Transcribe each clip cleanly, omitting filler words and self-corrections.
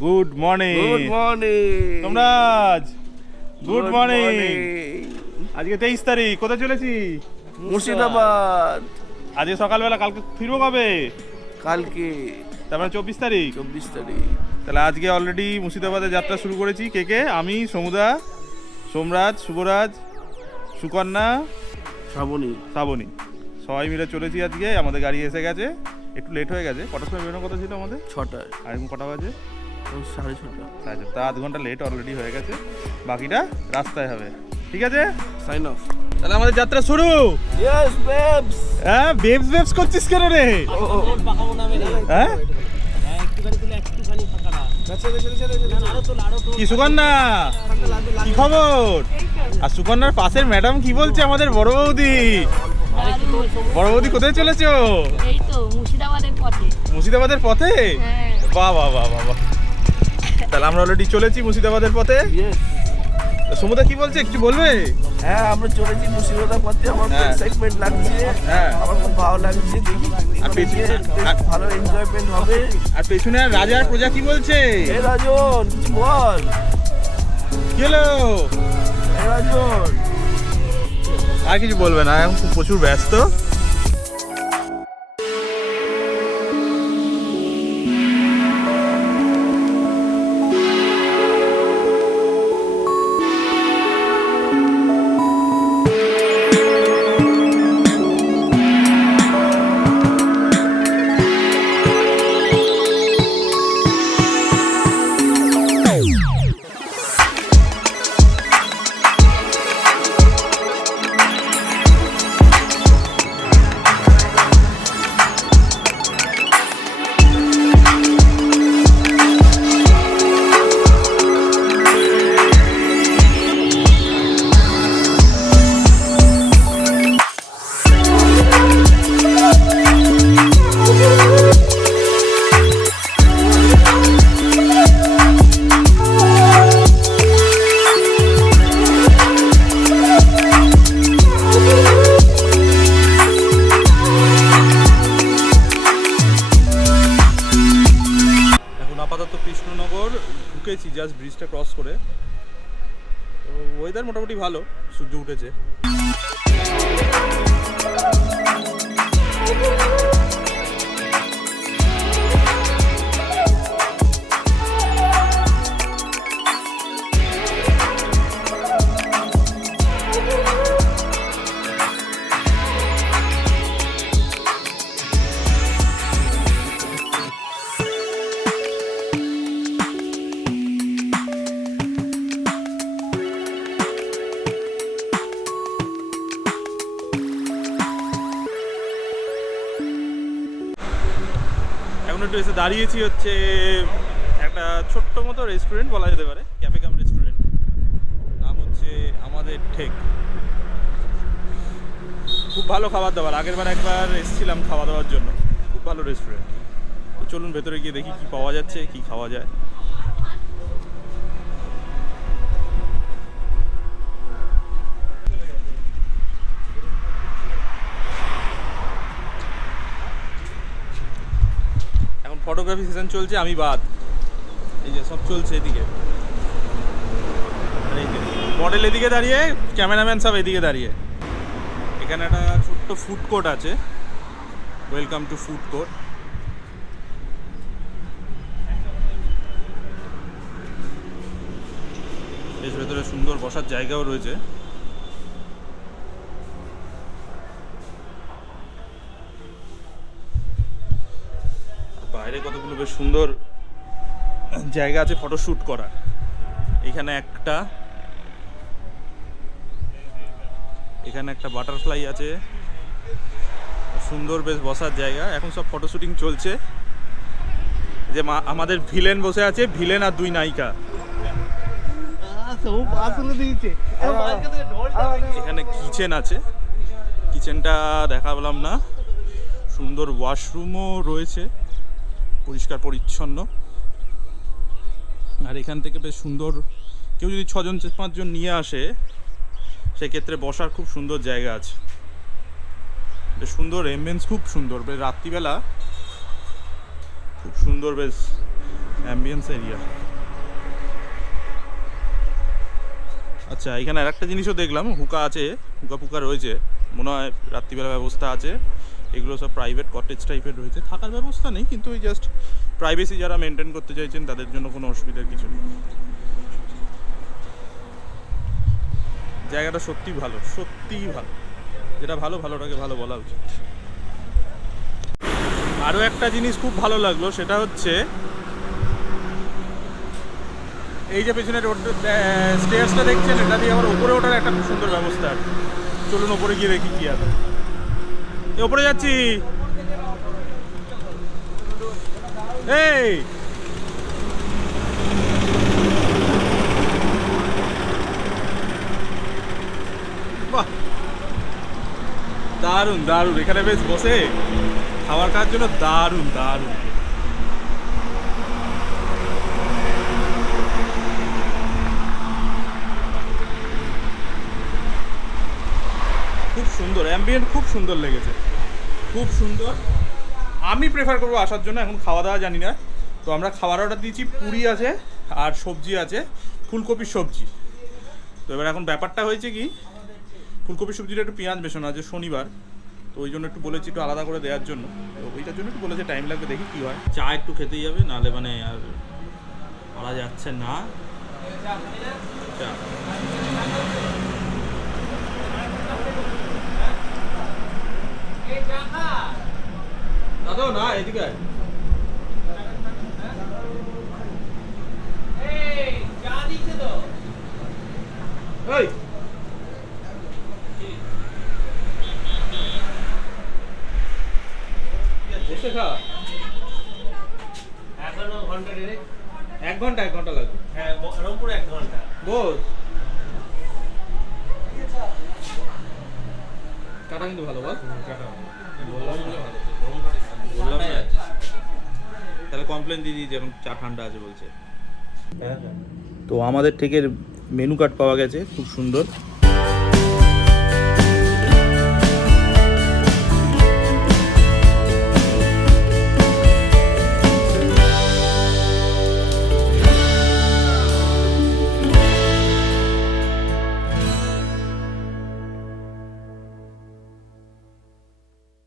Good morning. Good morning তোমরাজ good morning. আজকে 23 তারিখ, কোথায় চলেছি? মুর্শিদাবাদ। আজকে সকালবেলা, কালকে ফিরবো কবে? কালকে তার মানে 24 তারিখ। 24 তারিখ। তাহলে আজকে অলরেডি মুর্শিদাবাদে যাত্রা শুরু করেছি। কে আমি, সমুদা, সোমরাজ, শুভরাজ, সুকন্যা, শ্রাবণী সবাই মিলে চলেছি আজকে। আমাদের গাড়ি এসে গেছে, একটু লেট হয়ে গেছে। কটার সময় বেরোনোর কথা ছিল আমাদের? 6টায়। আর এখন কটা বাজে? 6:30। তা আধ ঘন্টা লেট অলরেডি হয়ে গেছে, বাকিটা রাস্তায় হবে। ঠিক আছে, সাইন অফ। তাহলে আমাদের যাত্রা শুরু। Yes babes. হ্যাঁ, বেবস করছিস কেন রে? হ্যাঁ, কি সুকন্যা, কি খবর? আর সুকন্যার পাশের ম্যাডাম কি বলছে আমাদের বড় বৌদি? বড় বৌদি কোথায় চলেছো? এই তো মুর্শিদাবাদের পথে। মুর্শিদাবাদের পথে? হ্যাঁ। বাহ বাহ বাহ বাহ বাহ। তাহলে আমরা অলরেডি চলেছি মুর্শিদাবাদের পথে। ইয়েস। সমুদা কি বলছে একটু বলবে? হ্যাঁ, আমরা চলেছি মুর্শিদাবাদ পথে। আমার খুব হ্যাঁ। এক্সাইটমেন্ট লাগছে। হ্যাঁ। আমার খুব ভালো লাগছে। দেখি আর পেছনে- বেশ ভালো এনজয়মেন্ট হবে। আর পেছনে আর রাজা আর প্রজা কি বলছে? এ রাজন কিছু বল। কি হলো? এ রাজন আর কিছু বলবে না, এখন খুব প্রচুর ব্যস্ত। আপাতত কৃষ্ণনগর ঢুকেছি, জাস্ট ব্রিজটা ক্রস করে। তো ওয়েদার মোটামুটি ভালো, সূর্য উঠেছে। এখন একটু এসে দাঁড়িয়েছি হচ্ছে একটা ছোট্ট মতো রেস্টুরেন্ট বলা যেতে পারে, ক্যাফে কাম রেস্টুরেন্ট। নাম হচ্ছে আমাদের ঠেক। খুব ভালো খাবার দাবার, আগের বার একবার এসেছিলাম খাওয়া দাওয়ার জন্য। খুব ভালো রেস্টুরেন্ট। তো চলুন ভেতরে গিয়ে দেখি কি পাওয়া যাচ্ছে, কি খাওয়া যায়। ফটোগ্রাফি সেশন চলছে, আমি বাদ। এই যে সব চলছে এদিকে, আর এই যে মডেল এদিকে দাঁড়িয়ে, ক্যামেরাম্যান সব এদিকে দাঁড়িয়ে। এখানে একটা ছোট্ট ফুড কোর্ট আছে, ওয়েলকাম টু ফুড কোর্ট। বেশ ভেতরে সুন্দর বসার জায়গাও রয়েছে। বাইরে কতগুলো বেশ সুন্দর জায়গা আছে ফটোশ্যুট করার। এখানে একটা বাটারফ্লাই আছে, সুন্দর বেশ বসার জায়গা। এখন সব ফটো শুটিং চলছে। যে আমাদের ভিলেন বসে আছে, ভিলেন আর দুই নায়িকা। এখানে কিচেন আছে, কিচেনটা দেখালাম না। সুন্দর ওয়াশরুমও রয়েছে, পরিষ্কার পরিচ্ছন্ন। আর এখান থেকে বেশ সুন্দর, কেউ যদি 6-5 জন নিয়ে আসে সেক্ষেত্রে বসার খুব সুন্দর জায়গা আছে। বেশ সুন্দর এমবিয়েন্স, খুব সুন্দর। বেশ রাত্রিবেলা খুব সুন্দর বেশ অ্যাম্বিয়েন্স এরিয়া। আচ্ছা, এখানে আর একটা জিনিসও দেখলাম, হুকা আছে, হুকা ফুকা রয়েছে, মনে হয় রাত্রিবেলা ব্যবস্থা আছে। এগুলো সব প্রাইভেট কটেজ টাইপের রয়েছে, থাকার ব্যবস্থা নেই, কিন্তু ওই জাস্ট প্রাইভেসি যারা মেনটেন করতে চাইছেন তাদের জন্য কোনো অসুবিধার কিছু নেই। জায়গাটা সত্যিই ভালো, সত্যিই ভালো, যেটা ভালো ভালোটাকে ভালো বলা উচিত। আরও একটা জিনিস খুব ভালো লাগলো, সেটা হচ্ছে এই যে পেছনে রোড স্টেয়ার্সটা দেখছেন, এটা দিয়ে আবার ওপরে ওঠার একটা খুব সুন্দর ব্যবস্থা আছে। চলুন ওপরে গিয়ে দেখি কি আছে। ওপরে যাচ্ছি। এই বাহ, দারুণ দারুণ, এখানে বেশ বসে খাবার খাওয়ার জন্য দারুণ দারুণ। খুব সুন্দর অ্যাম্বিয়েন্ট, খুব সুন্দর লেগেছে, খুব সুন্দর। আমি প্রেফার করবো আসার জন্য। এখন খাওয়া দাওয়া জানি না, তো আমরা খাবার অর্ডার দিয়েছি, পুরি আছে আর সবজি আছে, ফুলকপির সবজি। তো এবার এখন ব্যাপারটা হয়েছে কি, ফুলকপির সবজিটা একটু পেঁয়াজ মেশানো আছে, শনিবার, তো ওই জন্য একটু বলেছি একটু আলাদা করে দেওয়ার জন্য। তো ওইটার জন্য একটু বলেছে টাইম লাগবে, দেখি কী হয়। চা একটু খেতেই যাবে, নাহলে মানে আর পারা যাচ্ছে না। চা দাদা না, এদিকে আয়। এই বসে খা। এখনো ঘন্টা দেড়েক। 1 ঘন্টা 1 ঘন্টা লাগবে। হ্যাঁ, রংপুরে 1 ঘন্টা। বস কাটা কিন্তু ভালো, বল বললাম যে ভালো। বললাম না। তাহলে কমপ্লেন দিয়ে দিই যে এখন চা ঠান্ডা আছে বলছে। হ্যাঁ। তো আমাদের থেকে মেনু কার্ড পাওয়া গেছে, খুব সুন্দর।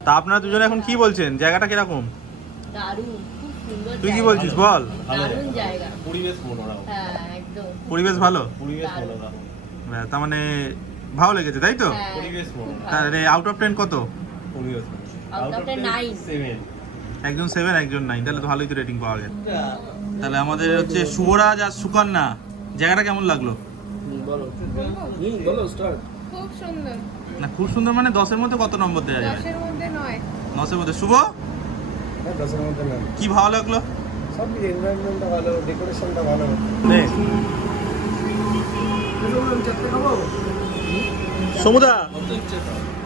তা আপনারা দুজনে এখন কি বলছেন, জায়গাটা কিরকম? দারুণ, খুব সুন্দর তুই কি জায়গা। বলছিস বল? দারুণ জায়গা। পরিবেশ মনোরম। হ্যাঁ, একদম। পরিবেশ ভালো, পরিবেশ মনোরম। তার মানে ভালো লেগেছে তাই তো? হ্যাঁ, পরিবেশ খুব মনোরম। ভালো। তাহলে আউট অফ 10 কত? পরিবেশ Out of 9 7। একজন 7 একজন 9, তাহলে তো ভালোই তো রেটিং পাওয়া গেল। তাহলে আমাদের হচ্ছে শুভরাজ আর সুকন্যা, জায়গাটা কেমন লাগলো? বলো স্টার্ট। খুব সুন্দর। না খুব সুন্দর মানে 10-এর মধ্যে কত নম্বর দেওয়া যাবে? 10-এর মধ্যে 9। 10-এর মধ্যে। শুভ, 10-এর মধ্যে না, কি ভালো লাগলো? সব এনভায়রনমেন্টটা ভালো, ডেকোরেশনটা ভালো। নে চারটে খাবো। সমুদা,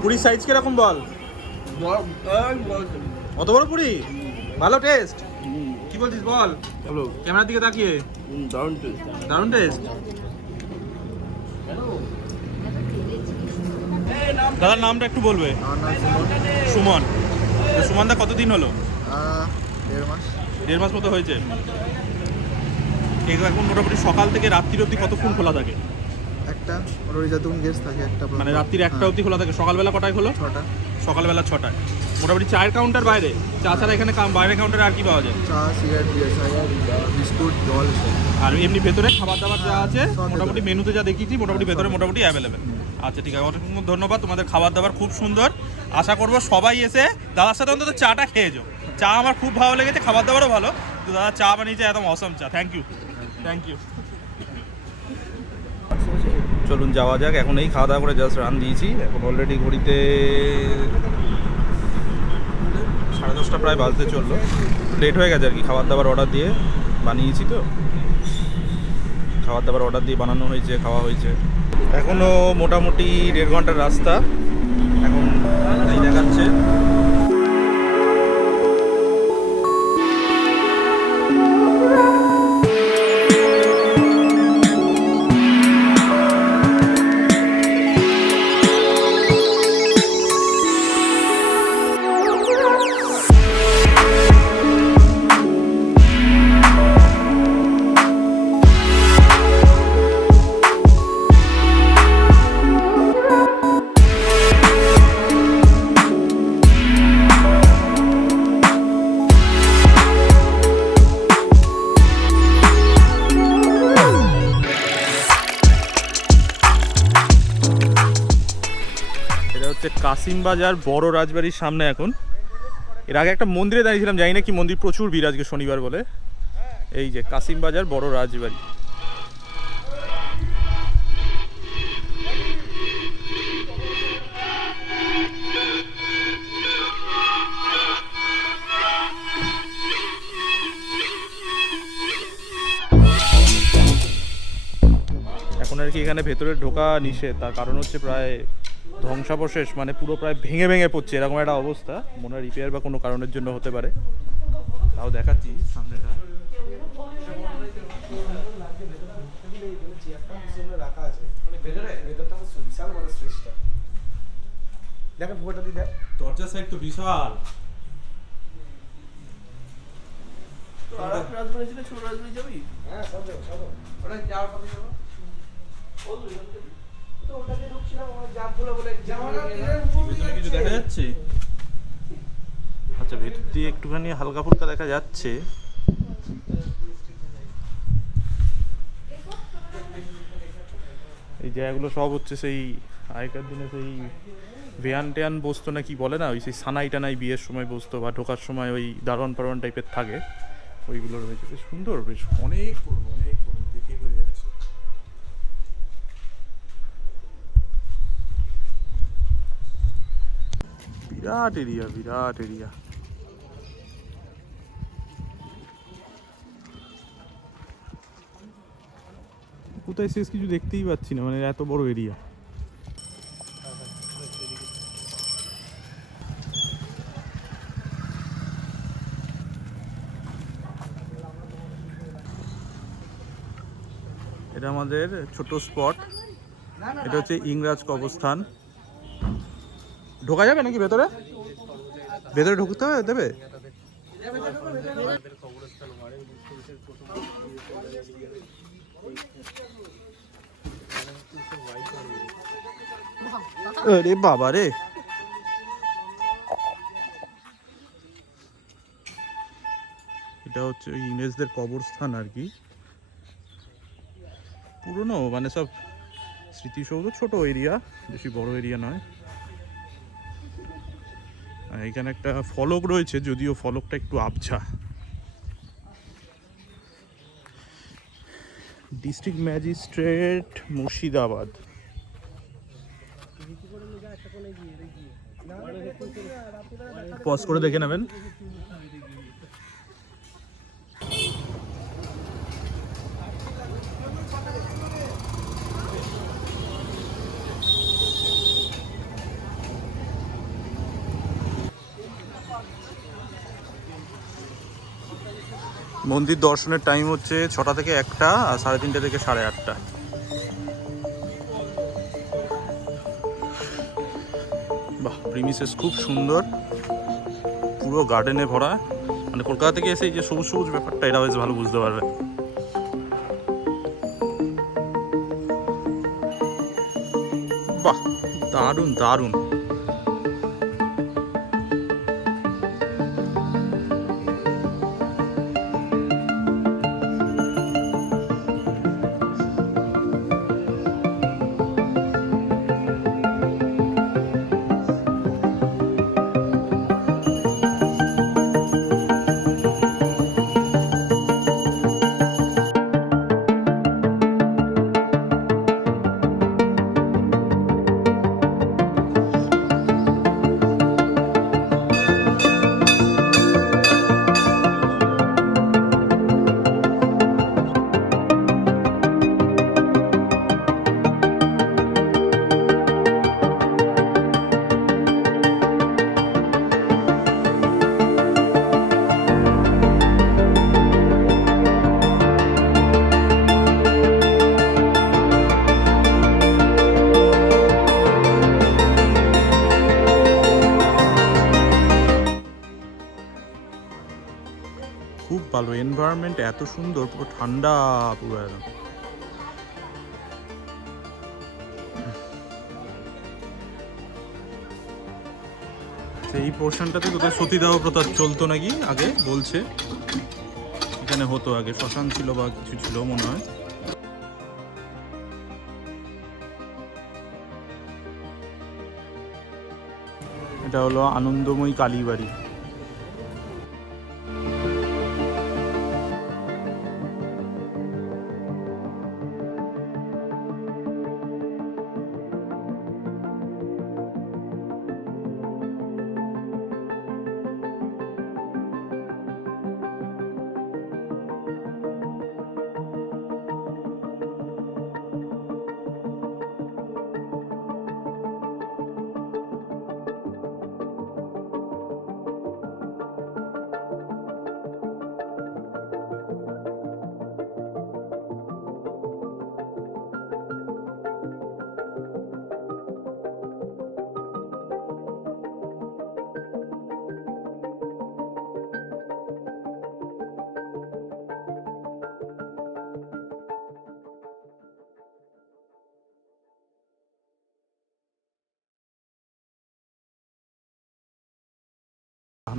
পুরীর সাইজ কিরকম বল? অত বড় পুরি, ভালো টেস্ট। কি বলছিস বল? হ্যালো, ক্যামেরার দিকে তাকিয়ে। দারুণ টেস্ট। দারুণ টেস্ট। দাদার নামটা একটু বলবে? সুমন। সুমনদা কতদিন হলো? 1.5 মাস। 1.5 মাস মতো হয়েছে। এখন মোটামুটি সকাল থেকে রাত্রির অবধি কতক্ষণ খোলা থাকে? একটা ওর যতক্ষণ গেস্ট থাকে একটা। মানে রাত্রির 1টা অবধি খোলা থাকে। সকালবেলা কটায় খোলো? 6টা। সকালবেলা 6টায়। মোটামুটি চায়ের কাউন্টার বাইরে, চা ছাড়া এখানে বাইরে কাউন্টারে আর কি পাওয়া যায়? চা, সিগারেট, বিস্কুট, জল। আর এমনি ভেতরে খাবার দাবার যা আছে সব মোটামুটি ভেতরে। মেনুতে যা দেখিয়েছি মোটামুটি ভেতরে মোটামুটি অ্যাভেলেবেল। আচ্ছা ঠিক আছে, অনেক ধন্যবাদ। তোমাদের খাবার দাবার খুব সুন্দর। আশা করবো সবাই এসে দাদার সাথে অন্তত চাটা খেয়ে যাও। চা আমার খুব ভালো লেগেছে, খাবার দাবারও ভালো। তো দাদা চা বানিয়েছে একদম অসম চা। Thank you, thank you. চলুন যাওয়া যাক। এখন এই খাওয়া দাওয়া করে জাস্ট রান দিয়েছি। এখন অলরেডি ঘড়িতে 10:30 প্রায় বাজতে চললো। লেট হয়ে গেছে আর কি, খাবার দাবার অর্ডার দিয়ে বানিয়েছি, তো খাবার দাবার অর্ডার দিয়ে বানানো হয়েছে, খাওয়া হয়েছে। এখনও মোটামুটি 1.5 ঘন্টার রাস্তা। এখন এই দেখাচ্ছে কাসিম বাজার বড় রাজবাড়ির সামনে এখন। এর আগে একটা মন্দিরে দাঁড়িয়েছিলাম, জানি না কি মন্দির, প্রচুর ভিড় আজকে শনিবার বলে। এই যে কাসিম বাজার বড় রাজবাড়ি। এখন আর কি এখানে ভেতরে ঢোকা নিষেধ, তার কারণ হচ্ছে প্রায় ধ্বংসাবশেষ, মানে পুরো প্রায় ভেঙে ভেঙে পড়ছে, এরকম একটা অবস্থা। মনে হয় রিপেয়ার বা কোনো কারণের জন্য হতে পারে। তাও দেখাচ্ছি সামনেটা। দরজার সাইড তো বিশাল। কিছু দেখা যাচ্ছে? আচ্ছা, ভেতর দিয়ে একটুখানি হালকা ফুলকা দেখা যাচ্ছে। এই জায়গাগুলো সব হচ্ছে সেই আগেকার দিনে সেই ভ্যান ট্যান বসতো না, কি বলে না, ওই সেই সানাই টানাই বিয়ের সময় বসতো, বা ঢোকার সময় ওই দারোয়ান পারোয়ান টাইপের থাকে, ওইগুলো রয়েছে। বেশ সুন্দর, বেশ অনেক পুরনো, অনেক পুরনো, দেখে বোঝা যাচ্ছে। বিরাট এরিয়া, বিরাট এরিয়া। কোথায় শেষ কিছু দেখতেই পাচ্ছি না, মানে এত বড় এরিয়া। এটা আমাদের ছোট স্পট, এটা হচ্ছে ইংরাজ কবরস্থান। ঢোকা যাবে নাকি ভেতরে? ভেতরে ঢুকতে হবে, দেবে? আরে বাবা রে, এটা হচ্ছে ওই ইংরেজদের কবরস্থান আর কি। পুরনো, মানে সব স্মৃতিসৌধ, ছোট এরিয়া, বেশি বড় এরিয়া নয়। এখানে একটা ফলক রয়েছে, যদিও ফলকটা একটু আবছা। District magistrate Murshidabad. পজ করে দেখে নেবেন। মন্দির দর্শনের টাইম হচ্ছে 6টা থেকে 1টা, আর 3:30 থেকে 8:30। বাহ, প্রিমিসেস খুব সুন্দর, পুরো গার্ডেনে ভরা। মানে কলকাতা থেকে এসে এই যে সবুজ সবুজ ব্যাপারটা, এটা বেশ ভালো বুঝতে পারবে। বাহ, দারুণ দারুণ। খুব ভালো এনভায়রনমেন্ট, এত সুন্দর, পুরো ঠান্ডা পুরো একদম। এই পোর্শনটাতে তোদের সতীদাহ প্রথা চলতো নাকি আগে, বলছে এখানে হতো আগে, শ্মশান ছিল বা কিছু ছিল মনে হয়। এটা হলো আনন্দময়ী কালীবাড়ি।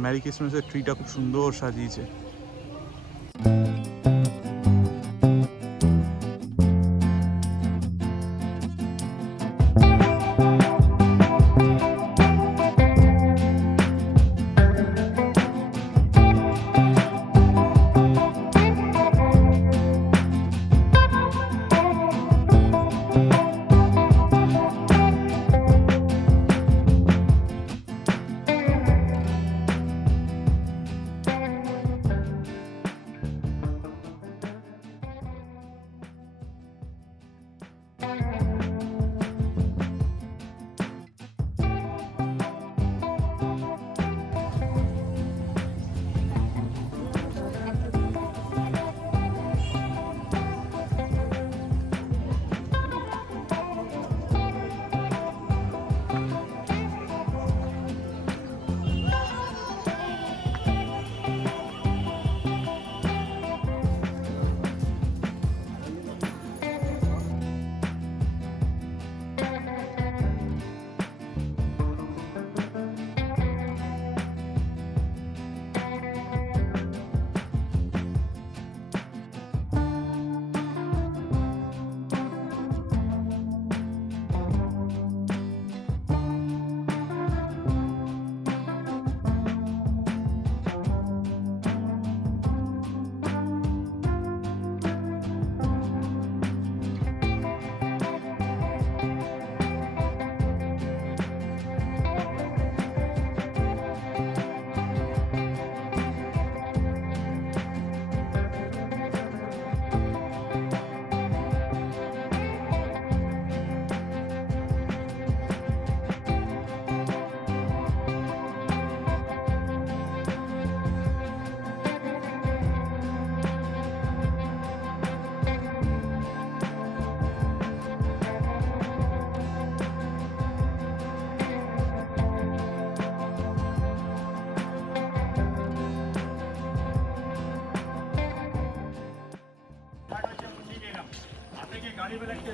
মেরি ক্রিসমাসের ট্রিটা খুব সুন্দর সাজিয়েছে।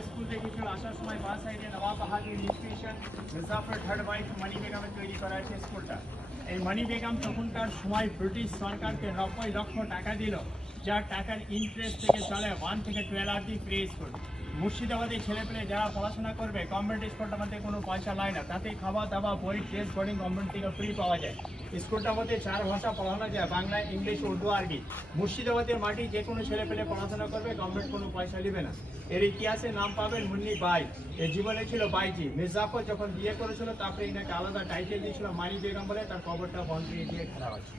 স্কুল দেখেছিল আসার সময় বাঁ সাইডে নবাববাহাদুর স্টেশন মির্জাপুর থার্ড বাইক মানি বেগমে তৈরি করা হয়েছে স্কুলটা। এই মানি বেগম তখনকার সময় ব্রিটিশ সরকারকে 90 লক্ষ টাকা দিল, যার টাকার ইন্টারেস্ট থেকে চলে 1 থেকে 12 অবধি প্লে স্কুল। মুর্শিদাবাদের ছেলেপেলে যারা পড়াশোনা করবে গভর্নমেন্ট স্কুলটার মধ্যে কোনো পয়সা লাগে না, তাতে খাওয়া দাওয়া বই ড্রেস বোর্ডিং গভর্নমেন্ট থেকে ফ্রি পাওয়া যায়। স্কুলটার মধ্যে 4 ভাষা পড়ানো যায়, বাংলা, ইংলিশ, উর্দু, আরবি। মুর্শিদাবাদের মাটি যে কোনো ছেলেপেলে পড়াশোনা করবে, গভর্নমেন্ট কোনো পয়সা নেবে না। এর ইতিহাসে নাম পাবেন মুন্নি বাই। এর জীবনে ছিল বাইজি। মির্জাফর যখন বিয়ে করেছিল তারপরে এনাকে আলাদা টাইটেল দিয়েছিল মানি বেগম বলে, তার কবরটা বন্ধ দিয়ে খেলা হচ্ছে।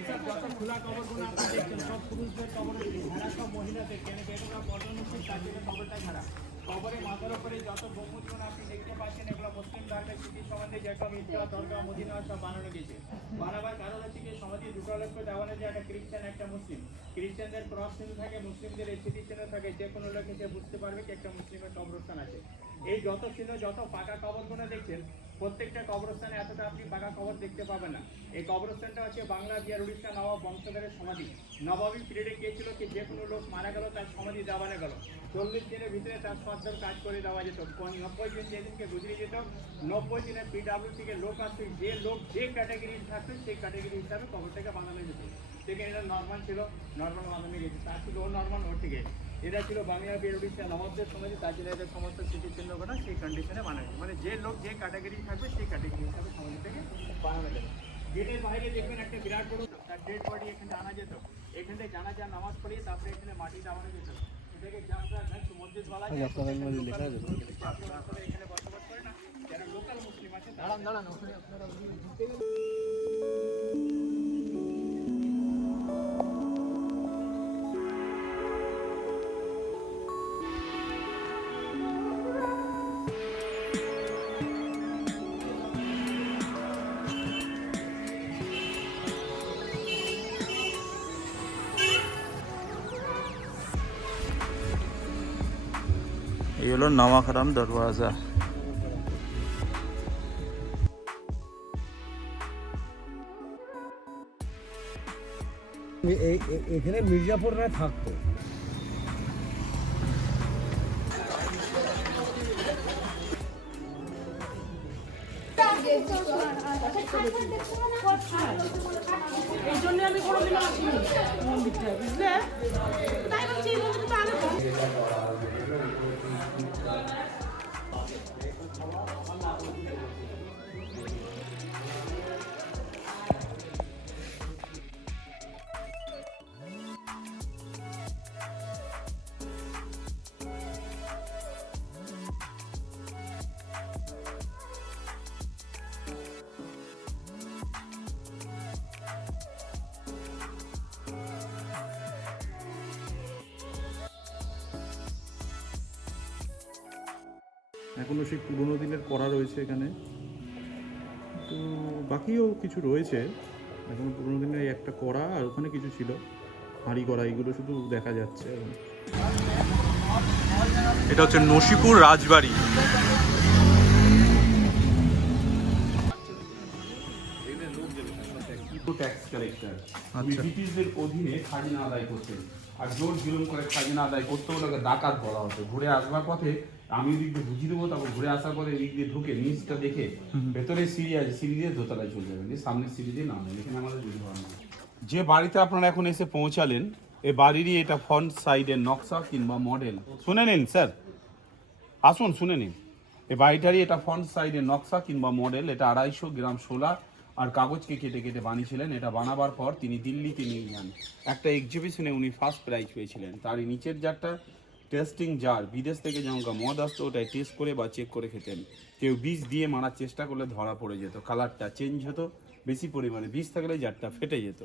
এসব যত খোলা কবরগুলো আপনি দেখছেন সব পুরুষদের কবর, এরা সব মহিলাদের, কেন এগুলো বর্ণমুখী, তার জন্য কবরটা খারাপ। কবরের মাথার উপরে যত গম্বুজগুলো আপনি দেখতে পাচ্ছেন এগুলো মুসলিম ধর্মের স্মৃতি সম্বন্ধে যেরকম ঈদগাহ, দরগাহ, মদিনা সব বানানো গেছে। বানাবার কারণ হচ্ছে কি সমাধি দুটো লক্ষ্য দেওয়া যে একটা খ্রিস্টান একটা মুসলিম। খ্রিস্টানদের ক্রস চিহ্ন থাকে, মুসলিমদের এই স্মৃতি চিহ্ন থাকে, যে কোনো লোক এসে বুঝতে পারবে কি একটা মুসলিমের কবরস্থান আছে। এই যত চিহ্ন যত পাকা কবরগুলো দেখছেন প্রত্যেকটা কবরস্থানে এতটা আপনি পাকা কবর দেখতে পাবেন না। এই কবরস্থানটা হচ্ছে বাংলা, বিহার, উড়িষ্যা নবাব বংশধরের সমাধি। নবাবী পিরিয়ডে কে ছিল কি যে কোনো লোক মারা গেল তার সমাধি দাবানো গেল, 40 দিনের ভিতরে তার শ্রদ্ধার কাজ করে দেওয়া যেত। 90 দিন যেদিনকে গুজরে যেত 90 দিনের পিডাব্লিউ থেকে লোক আসতো, যে লোক যে ক্যাটাগরি থাকতো সেই ক্যাটাগরি হিসাবে কবরটাকে বানানো যেত। সেখানে এটা নর্মাল ছিল, নর্মাল বানানো গেছে, তার ছিল ও নর্মাল, ওর থেকে এরা ছিল বাংলা বীর উড়িষ্যা নবাবদের সময় তার জন্য এদের সমস্ত স্মৃতিচিহ্নগুলো সেই কন্ডিশনে বানানো মানে যে লোক যে ক্যাটাগরি থাকবে সেই ক্যাটাগরি হিসাবে সমাজ থেকে বানানো যাবে। গেটের বাইরে দেখবেন একটা বিরাট বড় তার ডেড বডি এখানে আনা যেত, এখান থেকে জানাজা নামাজ পড়িয়ে তারপরে এখানে মাটি নামানো যেত। এটাকে যাত্রা মসজিদ বলা যায়। এখানে বসবাস করে না যারা লোকাল মুসলিম আছে দাঁড়ান ওখানে আপনারা ঘুরতে গেলে এই হলো নওয়াখারাম দরওয়াজা। এখানে মির্জাপুররা থাকতো। এই জন্য আমি কোনোদিন আসিনি মন্দিরটা, বুঝলে? তাই ভাবছি এই মন্দিরটা আগে এখনও সেই পুরোনো দিনের করা রয়েছে এখানে, তো বাকিও কিছু রয়েছে এখনো পুরোনো দিনের এই একটা করা, আর ওখানে কিছু ছিল হাঁড়ি করা, এইগুলো শুধু দেখা যাচ্ছে। এটা হচ্ছে নসিপুর রাজবাড়ি। ট্যাক্স কালেক্টর ব্রিটিশদের অধীনে খাজনা আদায় করতেন, আর জোর জুলুম করে খাজনা আদায় করতে ওনাকে ডাকাত বলা হতো। ঘুরে আসবার পথে আমি এদিক দিয়ে বুঝিয়ে দেবো, তারপর ঘুরে আসার পরে এদিক দিয়ে ঢুকে নিচটা দেখে ভেতরে সিঁড়ি আছে, সিঁড়ি দিয়ে দোতলায় চলে যাবেন, সামনের সিঁড়ি দিয়ে নামবেন। এখানে আমাদের বুঝতে পারবেন যে বাড়িতে আপনারা এখন এসে পৌঁছালেন, এই বাড়িরই এটা ফ্রন্ট সাইডের নকশা কিংবা মডেল। শুনে নিন স্যার, আসুন শুনে নিন। এই বাড়িটারই এটা ফ্রন্ট সাইডের নকশা কিংবা মডেল। এটা 250 গ্রাম সোলা আর কাগজকে কেটে কেটে বানিয়েছিলেন। এটা বানাবার পর তিনি দিল্লিতে নিয়ে যান, একটা এক্সিবিশনে উনি ফার্স্ট প্রাইজ পেয়েছিলেন। তার নিচের জারটা টেস্টিং জার, বিদেশ থেকে যেমন মদ আসতো ওটাই টেস্ট করে বা চেক করে খেতেন। কেউ বিষ দিয়ে মারার চেষ্টা করলে ধরা পড়ে যেত, কালারটা চেঞ্জ হতো, বেশি পরিমাণে বিষ থাকলে জারটা ফেটে যেত।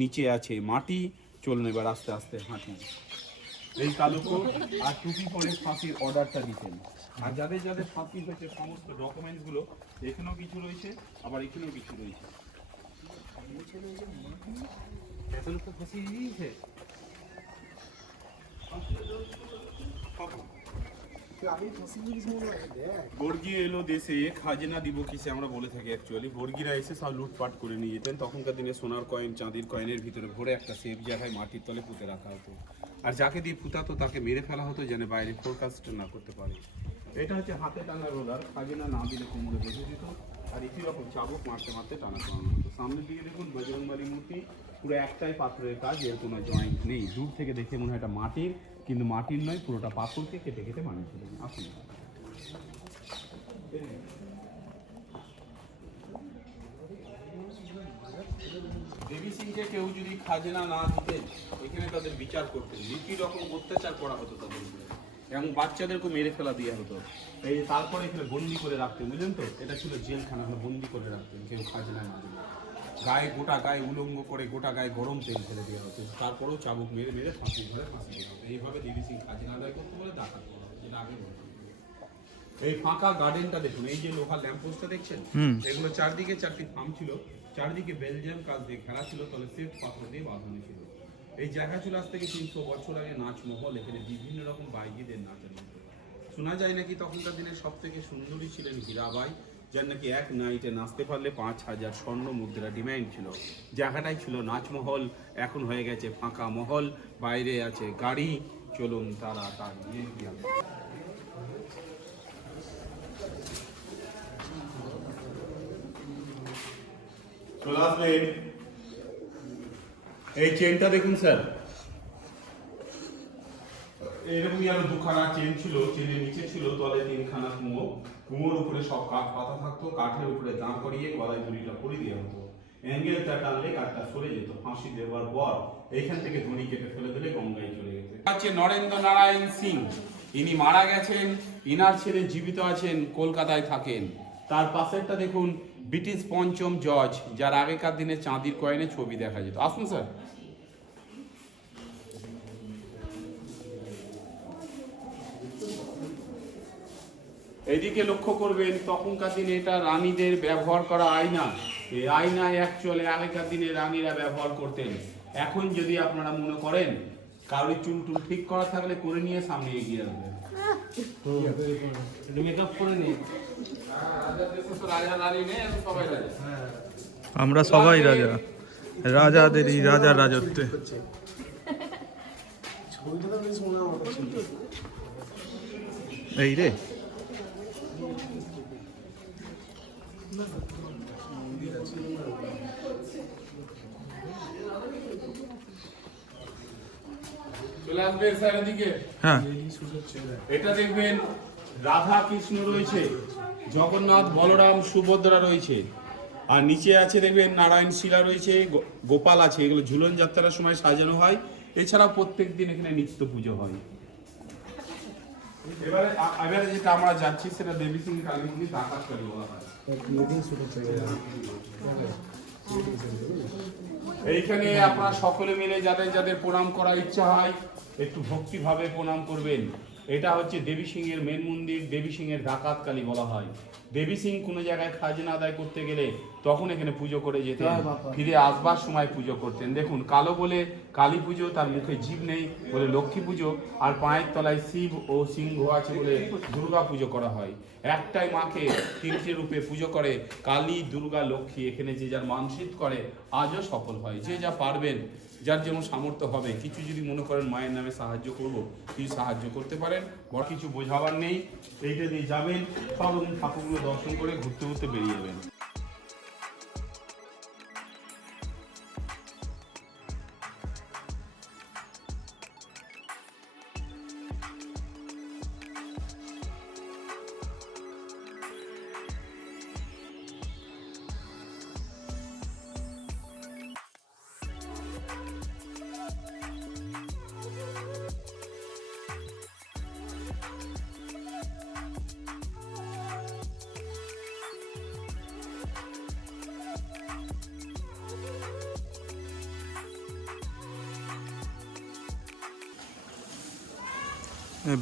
নিচে আছে মাটি, চলুন এবার আস্তে আস্তে হাঁটি। এই কালুকো আর টুপি পরে ফাঁসির অর্ডারটা দিতেন। আর যাদের যাদের ফাঁসি হয়েছে সমস্ত ডকুমেন্টসগুলো এখানেও কিছু রয়েছে, আবার এখানেও কিছু রয়েছে। ফাঁসি দিয়েছে বর্গী এলো দেশে খাজনা দিব কিসে আমরা বলে থাকি। অ্যাকচুয়ালি বর্গীরা এসে সব লুটপাট করে নিয়ে যেতেন। তখনকার দিনে সোনার কয়েন চাঁদির কয়েনের ভিতরে ভরে একটা সেফ জায়গায় মাটির তলে পুঁতে রাখা হতো, আর যাকে দিয়ে পুঁতাতো তাকে মেরে ফেলা হতো যেন বাইরে ফোরকাস্ট না করতে পারে। এটা হচ্ছে হাতে টানা রোলার, খাজনা না দিলে কোমরে বেঁধে দিত, আর একই রকম চাবুক মারতে মারতে টানা টানা হতো। সামনের দিকে দেখুন বজরংবলী মূর্তি, পুরো একটাই পাথরের কাজ, এর কোনো জয়েন্ট নেই। দূর থেকে দেখে মনে হয় এটা মাটির, কিন্তু মাটির নয়, পুরোটা পাথরকে কেটে কেটে বানিয়েছিলেন। আসুন দেবী সিংকে কেউ যদি খাজনা না দিতেন এখানে তাদের বিচার করতেন, রীতি রকম অত্যাচার করা হতো তাদের উপরে, এবং বাচ্চাদেরকে মেরে ফেলা দেওয়া হতো। এই তারপরে এখানে বন্দি করে রাখতেন, বুঝলেন তো, এটা ছিল জেলখানা, বন্দি করে রাখতেন কেউ খাজনা না দিলে। গায়ে গোটা গায়ে উলঙ্গ করে গোটা গায়ে গরম তেল ফেলে দেওয়া হতো, তারপরেও চাবুক মেরে মেরে ফাঁসির ঘরে ফাঁসি দেওয়া হতো। এইভাবে দেবী সিং খাজনা আদায় করতে বলে ডাকাত করা হতো, যেটা আগে বলতাম। এই ফাঁকা গার্ডেনটা দেখুন, এই যে লোহার ল্যাম্পপোস্টটা দেখছেন, এগুলো চারদিকে চারটি থাম ছিল, চারদিকে বেলজিয়াম কাজ দিয়ে ঘেরা ছিল, তবে সেফ পাথর দিয়ে বাঁধানো ছিল। এই জায়গা ছিল আজ থেকে 300 বছর আগে নাচমহল, এখানে বিভিন্ন রকম বাইজিদের নাচের মতো। শোনা যায় নাকি তখনকার দিনে সব থেকে সুন্দরী ছিলেন হীরাবাই, যার নাকি এক নাইটে নাচতে পারলে 5000 স্বর্ণ মুদ্রা ডিমান্ড ছিল। জায়গাটাই ছিল নাচমহল, এখন হয়ে গেছে ফাঁকা মহল, বাইরে আছে গাড়ি। চলুন তারা তার নিয়ে গিয়ে চলে আসলেন। এই চেনটা দেখুন স্যার, এরকমই আরো দুখানা চেন ছিল, চেনের নিচে ছিল তলে তিনখানা কুমো, কুমোর উপরে সব কাঠ পাতা থাকতো, কাঠের উপরে দাঁড় করিয়ে গলায় দড়িটা পরিয়ে দেওয়া হতো। অ্যাঙ্গেলটা টানলে কাঠটা সরে যেত, ফাঁসি দেওয়ার পর এইখান থেকে দড়ি কেটে ফেলে দিলে গঙ্গায় চলে গেছে। হচ্ছে নরেন্দ্র নারায়ণ সিং, ইনি মারা গেছেন, ইনার ছেলে জীবিত আছেন, কলকাতায় থাকেন। তার পাশেরটা দেখুন ব্রিটিশ পঞ্চম জজ, যার আগেকার দিনে চাঁদির কয়েনে ছবি দেখা যেত। আসুন স্যার। এইদিকে লক্ষ্য করবেন, তখনকার দিনে এটা রানীদের ব্যবহার করা আয়না। এই আয়না অ্যাকচুয়ালি আগেকার দিনে রানীরা ব্যবহার করতেন। এখন যদি আপনারা মনে করেন কারোর চুল টুল ঠিক করা থাকলে করে নিয়ে সামনে এগিয়ে আসবেন। মেকআপ করে নিই। রাজা রানী নেই, সবাই রাজা। আমরা সবাই রাজা, রাজাদেরই রাজা রাজত্বে। এই রে চলে আসবেন স্যার এদিকে। হ্যাঁ, এটা দেখবেন রাধা কৃষ্ণ রয়েছে, জগন্নাথ বলরাম সুভদ্রা রয়েছে, আর নিচে আছে দেখবেন নারায়ণ শিলা রয়েছে, গোপাল আছে। এগুলো ঝুলন যাত্রার সময় সাজানো হয়। এছাড়া প্রত্যেক দিন এখানে নিত্য পুজো হয়। এবারে যেটা আমরা যাচ্ছি সেটা দেবী সিং কালীমন্দির ডাকাতকালী বলা হয়। এইখানে আপনারা সকলে মিলে যাদের যাদের প্রণাম করার ইচ্ছা হয় একটু ভক্তিভাবে প্রণাম করবেন। এটা হচ্ছে দেবী সিংহের মেন মন্দির, দেবী সিংহের ডাকাতকালী বলা হয়। দেবী সিং কোনো জায়গায় খাজনা আদায় করতে গেলে তখন এখানে পুজো করে যেতেন, ফিরে আসবার সময় পুজো করতেন। দেখুন কালো বলে কালী পুজো, তার মুখে জীব নেই বলে লক্ষ্মী পুজো, আর পায়ের তলায় শিব ও সিংহ আছে বলে দুর্গা পুজো করা হয়। একটাই মাকে তিনটে রূপে পুজো করে, কালী, দুর্গা, লক্ষ্মী। এখানে যে যার মানসিক করে আজও সফল হয়। যে যা পারবেন, যার যেমন সামর্থ্য হবে, কিছু যদি মনে করেন মায়ের নামে সাহায্য করব, কিছু সাহায্য করতে পারেন। বড় কিছু বোঝাবার নেই, এইটা দিয়ে যাবেন, সব রকম ঠাকুরগুলো দর্শন করে ঘুরতে ঘুরতে বেরিয়ে যাবেন।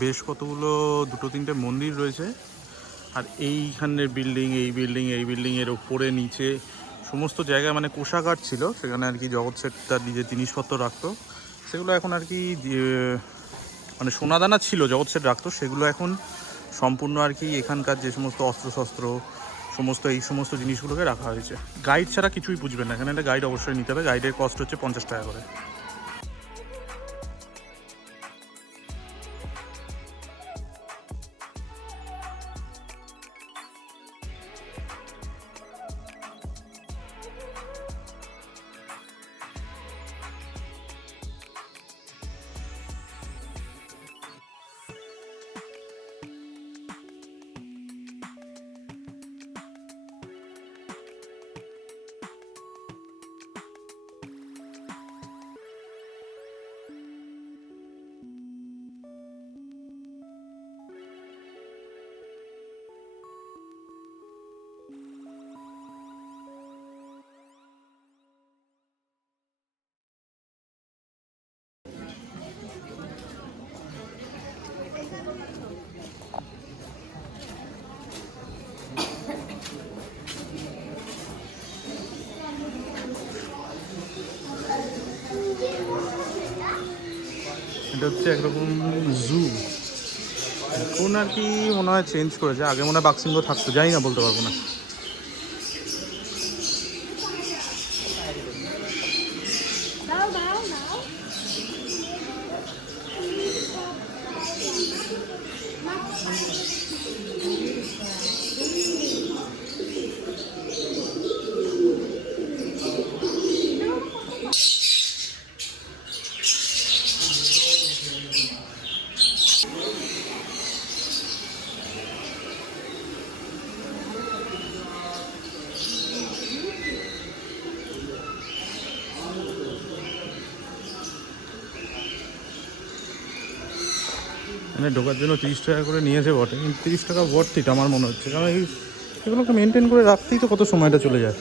বেশ কতগুলো দুটো তিনটে মন্দির রয়েছে, আর এইখানের বিল্ডিং, এই বিল্ডিং, এই বিল্ডিংয়ের ওপরে নিচে সমস্ত জায়গায় মানে কোষাগার ছিল, সেখানে আর কি জগৎ শেঠ তার নিজের জিনিসপত্র রাখতো। সেগুলো এখন আর কি মানে সোনাদানা ছিল জগৎ শেঠ রাখতো, সেগুলো এখন সম্পূর্ণ আর কি এখানকার যে সমস্ত অস্ত্রশস্ত্র সমস্ত এই সমস্ত জিনিসগুলোকে রাখা হয়েছে। গাইড ছাড়া কিছুই বুঝবেন না, এখানে একটা গাইড অবশ্যই নিতে হবে। গাইডের কস্ট হচ্ছে 50 টাকা করে। এটা হচ্ছে একরকম জু, এখন আর কি মনে হয় চেঞ্জ করেছে। আগে মনে হয় বাঘসিংহ থাকতো, জানি না, বলতে পারবো না। মানে ঢোকার জন্য 30 টাকা করে নিয়েছে বটে, কিন্তু 30 টাকা ভর্তিটা আমার মনে হচ্ছে, কারণ এগুলোকে মেনটেন করে রাখতেই তো কত সময়টা চলে যায়।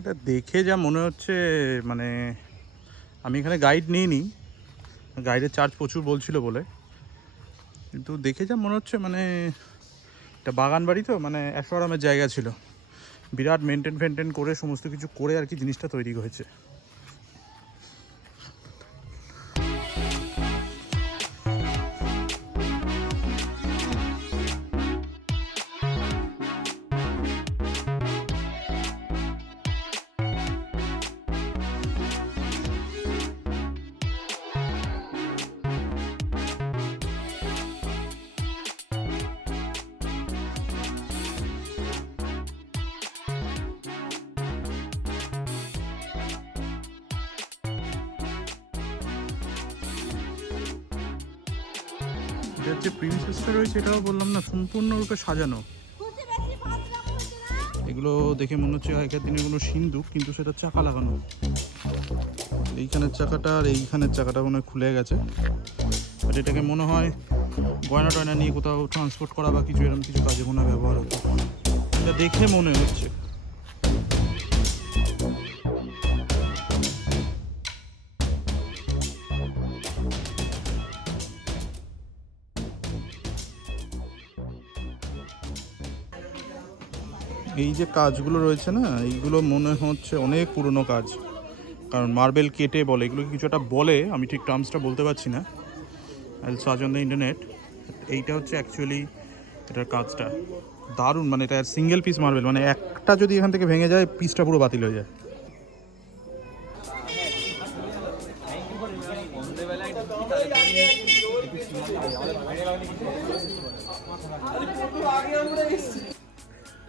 এটা দেখে যা মনে হচ্ছে, মানে আমি এখানে গাইড নিইনি, গাইডের চার্জ প্রচুর বলছিল বলে, কিন্তু দেখে যা মনে হচ্ছে মানে এটা বাগান বাড়ি তো, মানে অ্যাকোয়ারিয়ামের জায়গা ছিল, বিরাট মেনটেন করে সমস্ত কিছু করে আর কি জিনিসটা তৈরি হয়েছে। এটার যে প্রিন্সেসটা রয়েছে এটাও বললাম না সম্পূর্ণরূপে সাজানো। এগুলো দেখে মনে হচ্ছে আগেকার দিনের কোনো সিন্দুক, কিন্তু সেটা চাকা লাগানো। এইখানের চাকাটা আর এইখানের চাকাটা মনে হয় খুলে গেছে, বাট এটাকে মনে হয় গয়না টয়না নিয়ে কোথাও ট্রান্সপোর্ট করা বা কিছু এরকম কিছু কাজে মনে হয় ব্যবহার হতো, এটা দেখে মনে হচ্ছে। এই যে কাজগুলো রয়েছে না, এইগুলো মনে হচ্ছে অনেক পুরনো কাজ, কারণ মার্বেল কেটে বলে, এগুলো কিছু একটা বলে, আমি ঠিক টার্মসটা বলতে পারছি না, I will search on the internet. এইটা হচ্ছে অ্যাকচুয়ালি এটার কাজটা দারুণ, মানে এটা সিঙ্গেল পিস মার্বেল, মানে একটা যদি এখান থেকে ভেঙে যায় পিসটা পুরো বাতিল হয়ে যায়।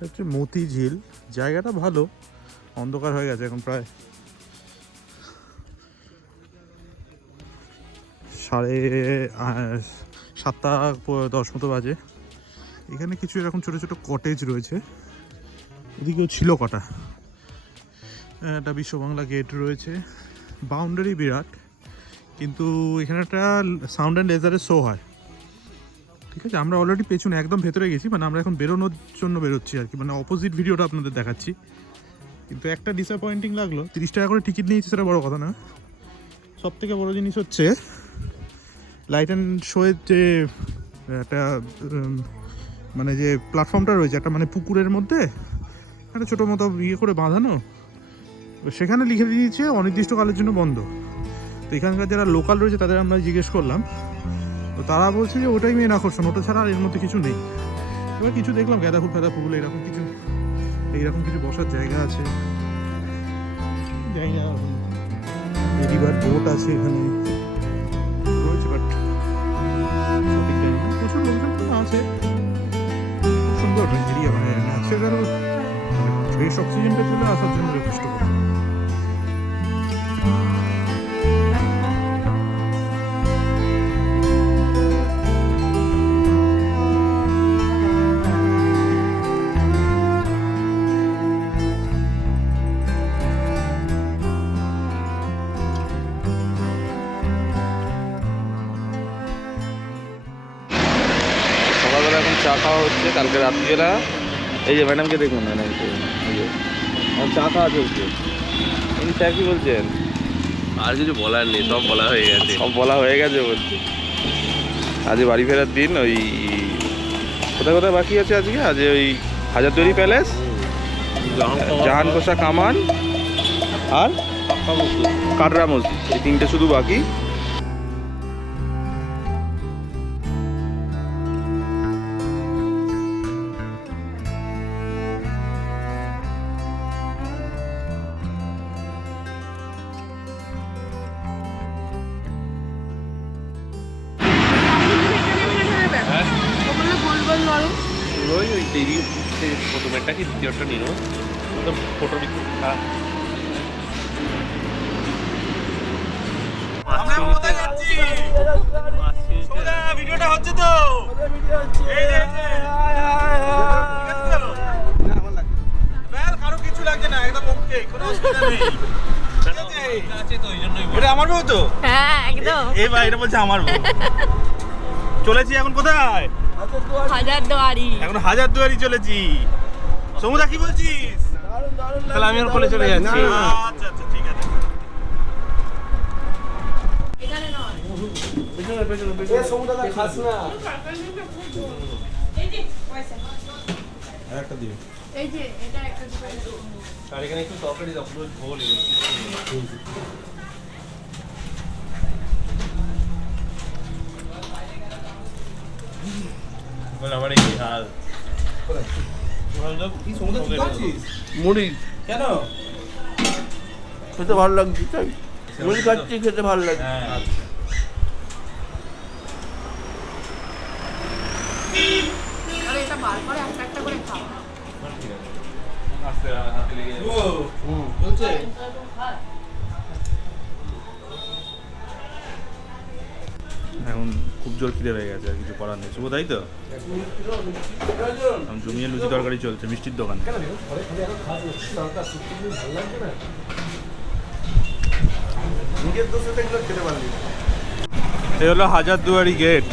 হচ্ছে মতি ঝিল, জায়গাটা ভালো, অন্ধকার হয়ে গেছে এখন প্রায়। 7:10 মতো বাজে। এখানে কিছু এরকম ছোটো ছোটো কটেজ রয়েছে, এদিকেও ছিল কটা। একটা বিশ্ববাংলা গেট রয়েছে, বাউন্ডারি বিরাট, কিন্তু এখানে একটা সাউন্ড অ্যান্ড লেজারের শো হয়। ঠিক আছে, আমরা অলরেডি পেছনে একদম ভেতরে গেছি, মানে আমরা এখন বেরোনোর জন্য বেরোচ্ছি আর কি, মানে অপোজিট ভিডিওটা আপনাদের দেখাচ্ছি। কিন্তু একটা ডিসঅ্যাপয়েন্টিং লাগলো, 30 টাকা করে টিকিট নিয়েছি, সেটা বড় কথা না। সব থেকে বড় জিনিস হচ্ছে লাইট অ্যান্ড শোয়ের যে একটা মানে যে প্ল্যাটফর্মটা রয়েছে, একটা মানে পুকুরের মধ্যে একটা ছোটো মতো ইয়ে করে বাঁধানো, সেখানে লিখে দিয়েছে অনির্দিষ্টকালের জন্য বন্ধ। তো এখানকার যারা লোকাল রয়েছে তাদের আমরা জিজ্ঞেস করলাম, তো তারা বলছে যে ওটাই মেন আকর্ষণ, ওটা ছাড়া আর এর মধ্যে কিছু নেই। এবার কিছু দেখলাম গাঁদা ফুল এরকম কিছু বসার জায়গা আছে, জানি না, রিভার বোট আছে এখানে রয়েছে, বাট সঠিক জানি না। প্রচুর লোকজন আছে, খুব সুন্দর এরিয়া, মানে ন্যাচারাল ফ্রেশ অক্সিজেনটা চলে আসার জন্য যথেষ্ট। সকালবেলা এখন চা খাওয়া হচ্ছে, কালকে রাত্রিবেলা এই যে ম্যাডামকে দেখুন, ম্যাডামকে এই যে চা খাওয়া চলছে। উনি স্যার কি বলছেন? আর কিছু বলার নেই, সব বলা হয়ে গেছে। সব বলা হয়ে গেছে বলছে। আজ বাড়ি ফেরার দিন, ওই কোথায় কোথায় বাকি আছে আজকে? আজ ওই হাজারদুয়ারি প্যালেস, জাহান কোষা কামান আর কাটরা মসজিদ, এই 3টে শুধু বাকি। ওই দেরি প্রথমেরটা কি দ্বিতীয়টা নিল তো ফটো ভিডিওটা হচ্ছে তো, কারো কিছু লাগছে না, একদম ওকে, কোনো অসুবিধা নেই। এটা আমার বউ তো? হ্যাঁ একদম। এই ভাই এটা বলছে আমার বউ। চলেছি এখন কোথায়? হাজারদুয়ারি। এখন হাজারদুয়ারি চলেছি। সমুদা কি বলছিস? তাহলে আমি ওর কোলে চলে যাচ্ছি। আচ্ছা আচ্ছা ঠিক আছে। এখানে নয়। একটা দিও। এই যে এটা একটা দিবেন। আর এখানে একটু তরকারি দাও, পুরো ঝোল এগুলো। বল আমার এই হাল। কি সমুদা কি করছিস? মুড়ি কেন? খেতে ভালো লাগছে তাই মুড়ি খাচ্ছি, খেতে ভালো লাগছে। হ্যাঁ আরে এটা বার করে একটা করে খাও। ঠিক আছে। আস্তে হাতে লেগে যাবে। বলছে এখন খুব জোর খিদে হয়ে গেছে, আর কিছু করার নেই। শুভ তাই তো? এখন জমিয়ে লুচি তরকারি চলছে মিষ্টির দোকানে। এই হলো হাজারদুয়ারি গেট,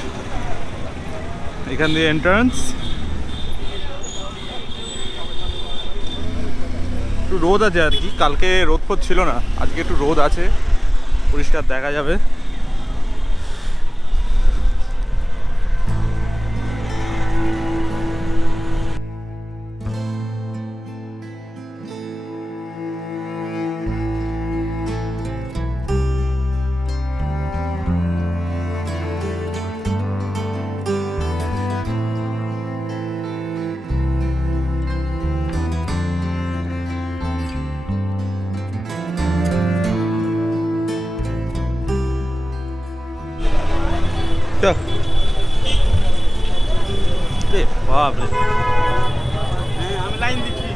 এখান দিয়ে এন্ট্রান্স। একটু রোদ আছে আর কি, কালকে রোদ ফোদ ছিল না, আজকে একটু রোদ আছে, পরিষ্কার দেখা যাবে। বাপরে, আমি লাইন দিচ্ছি।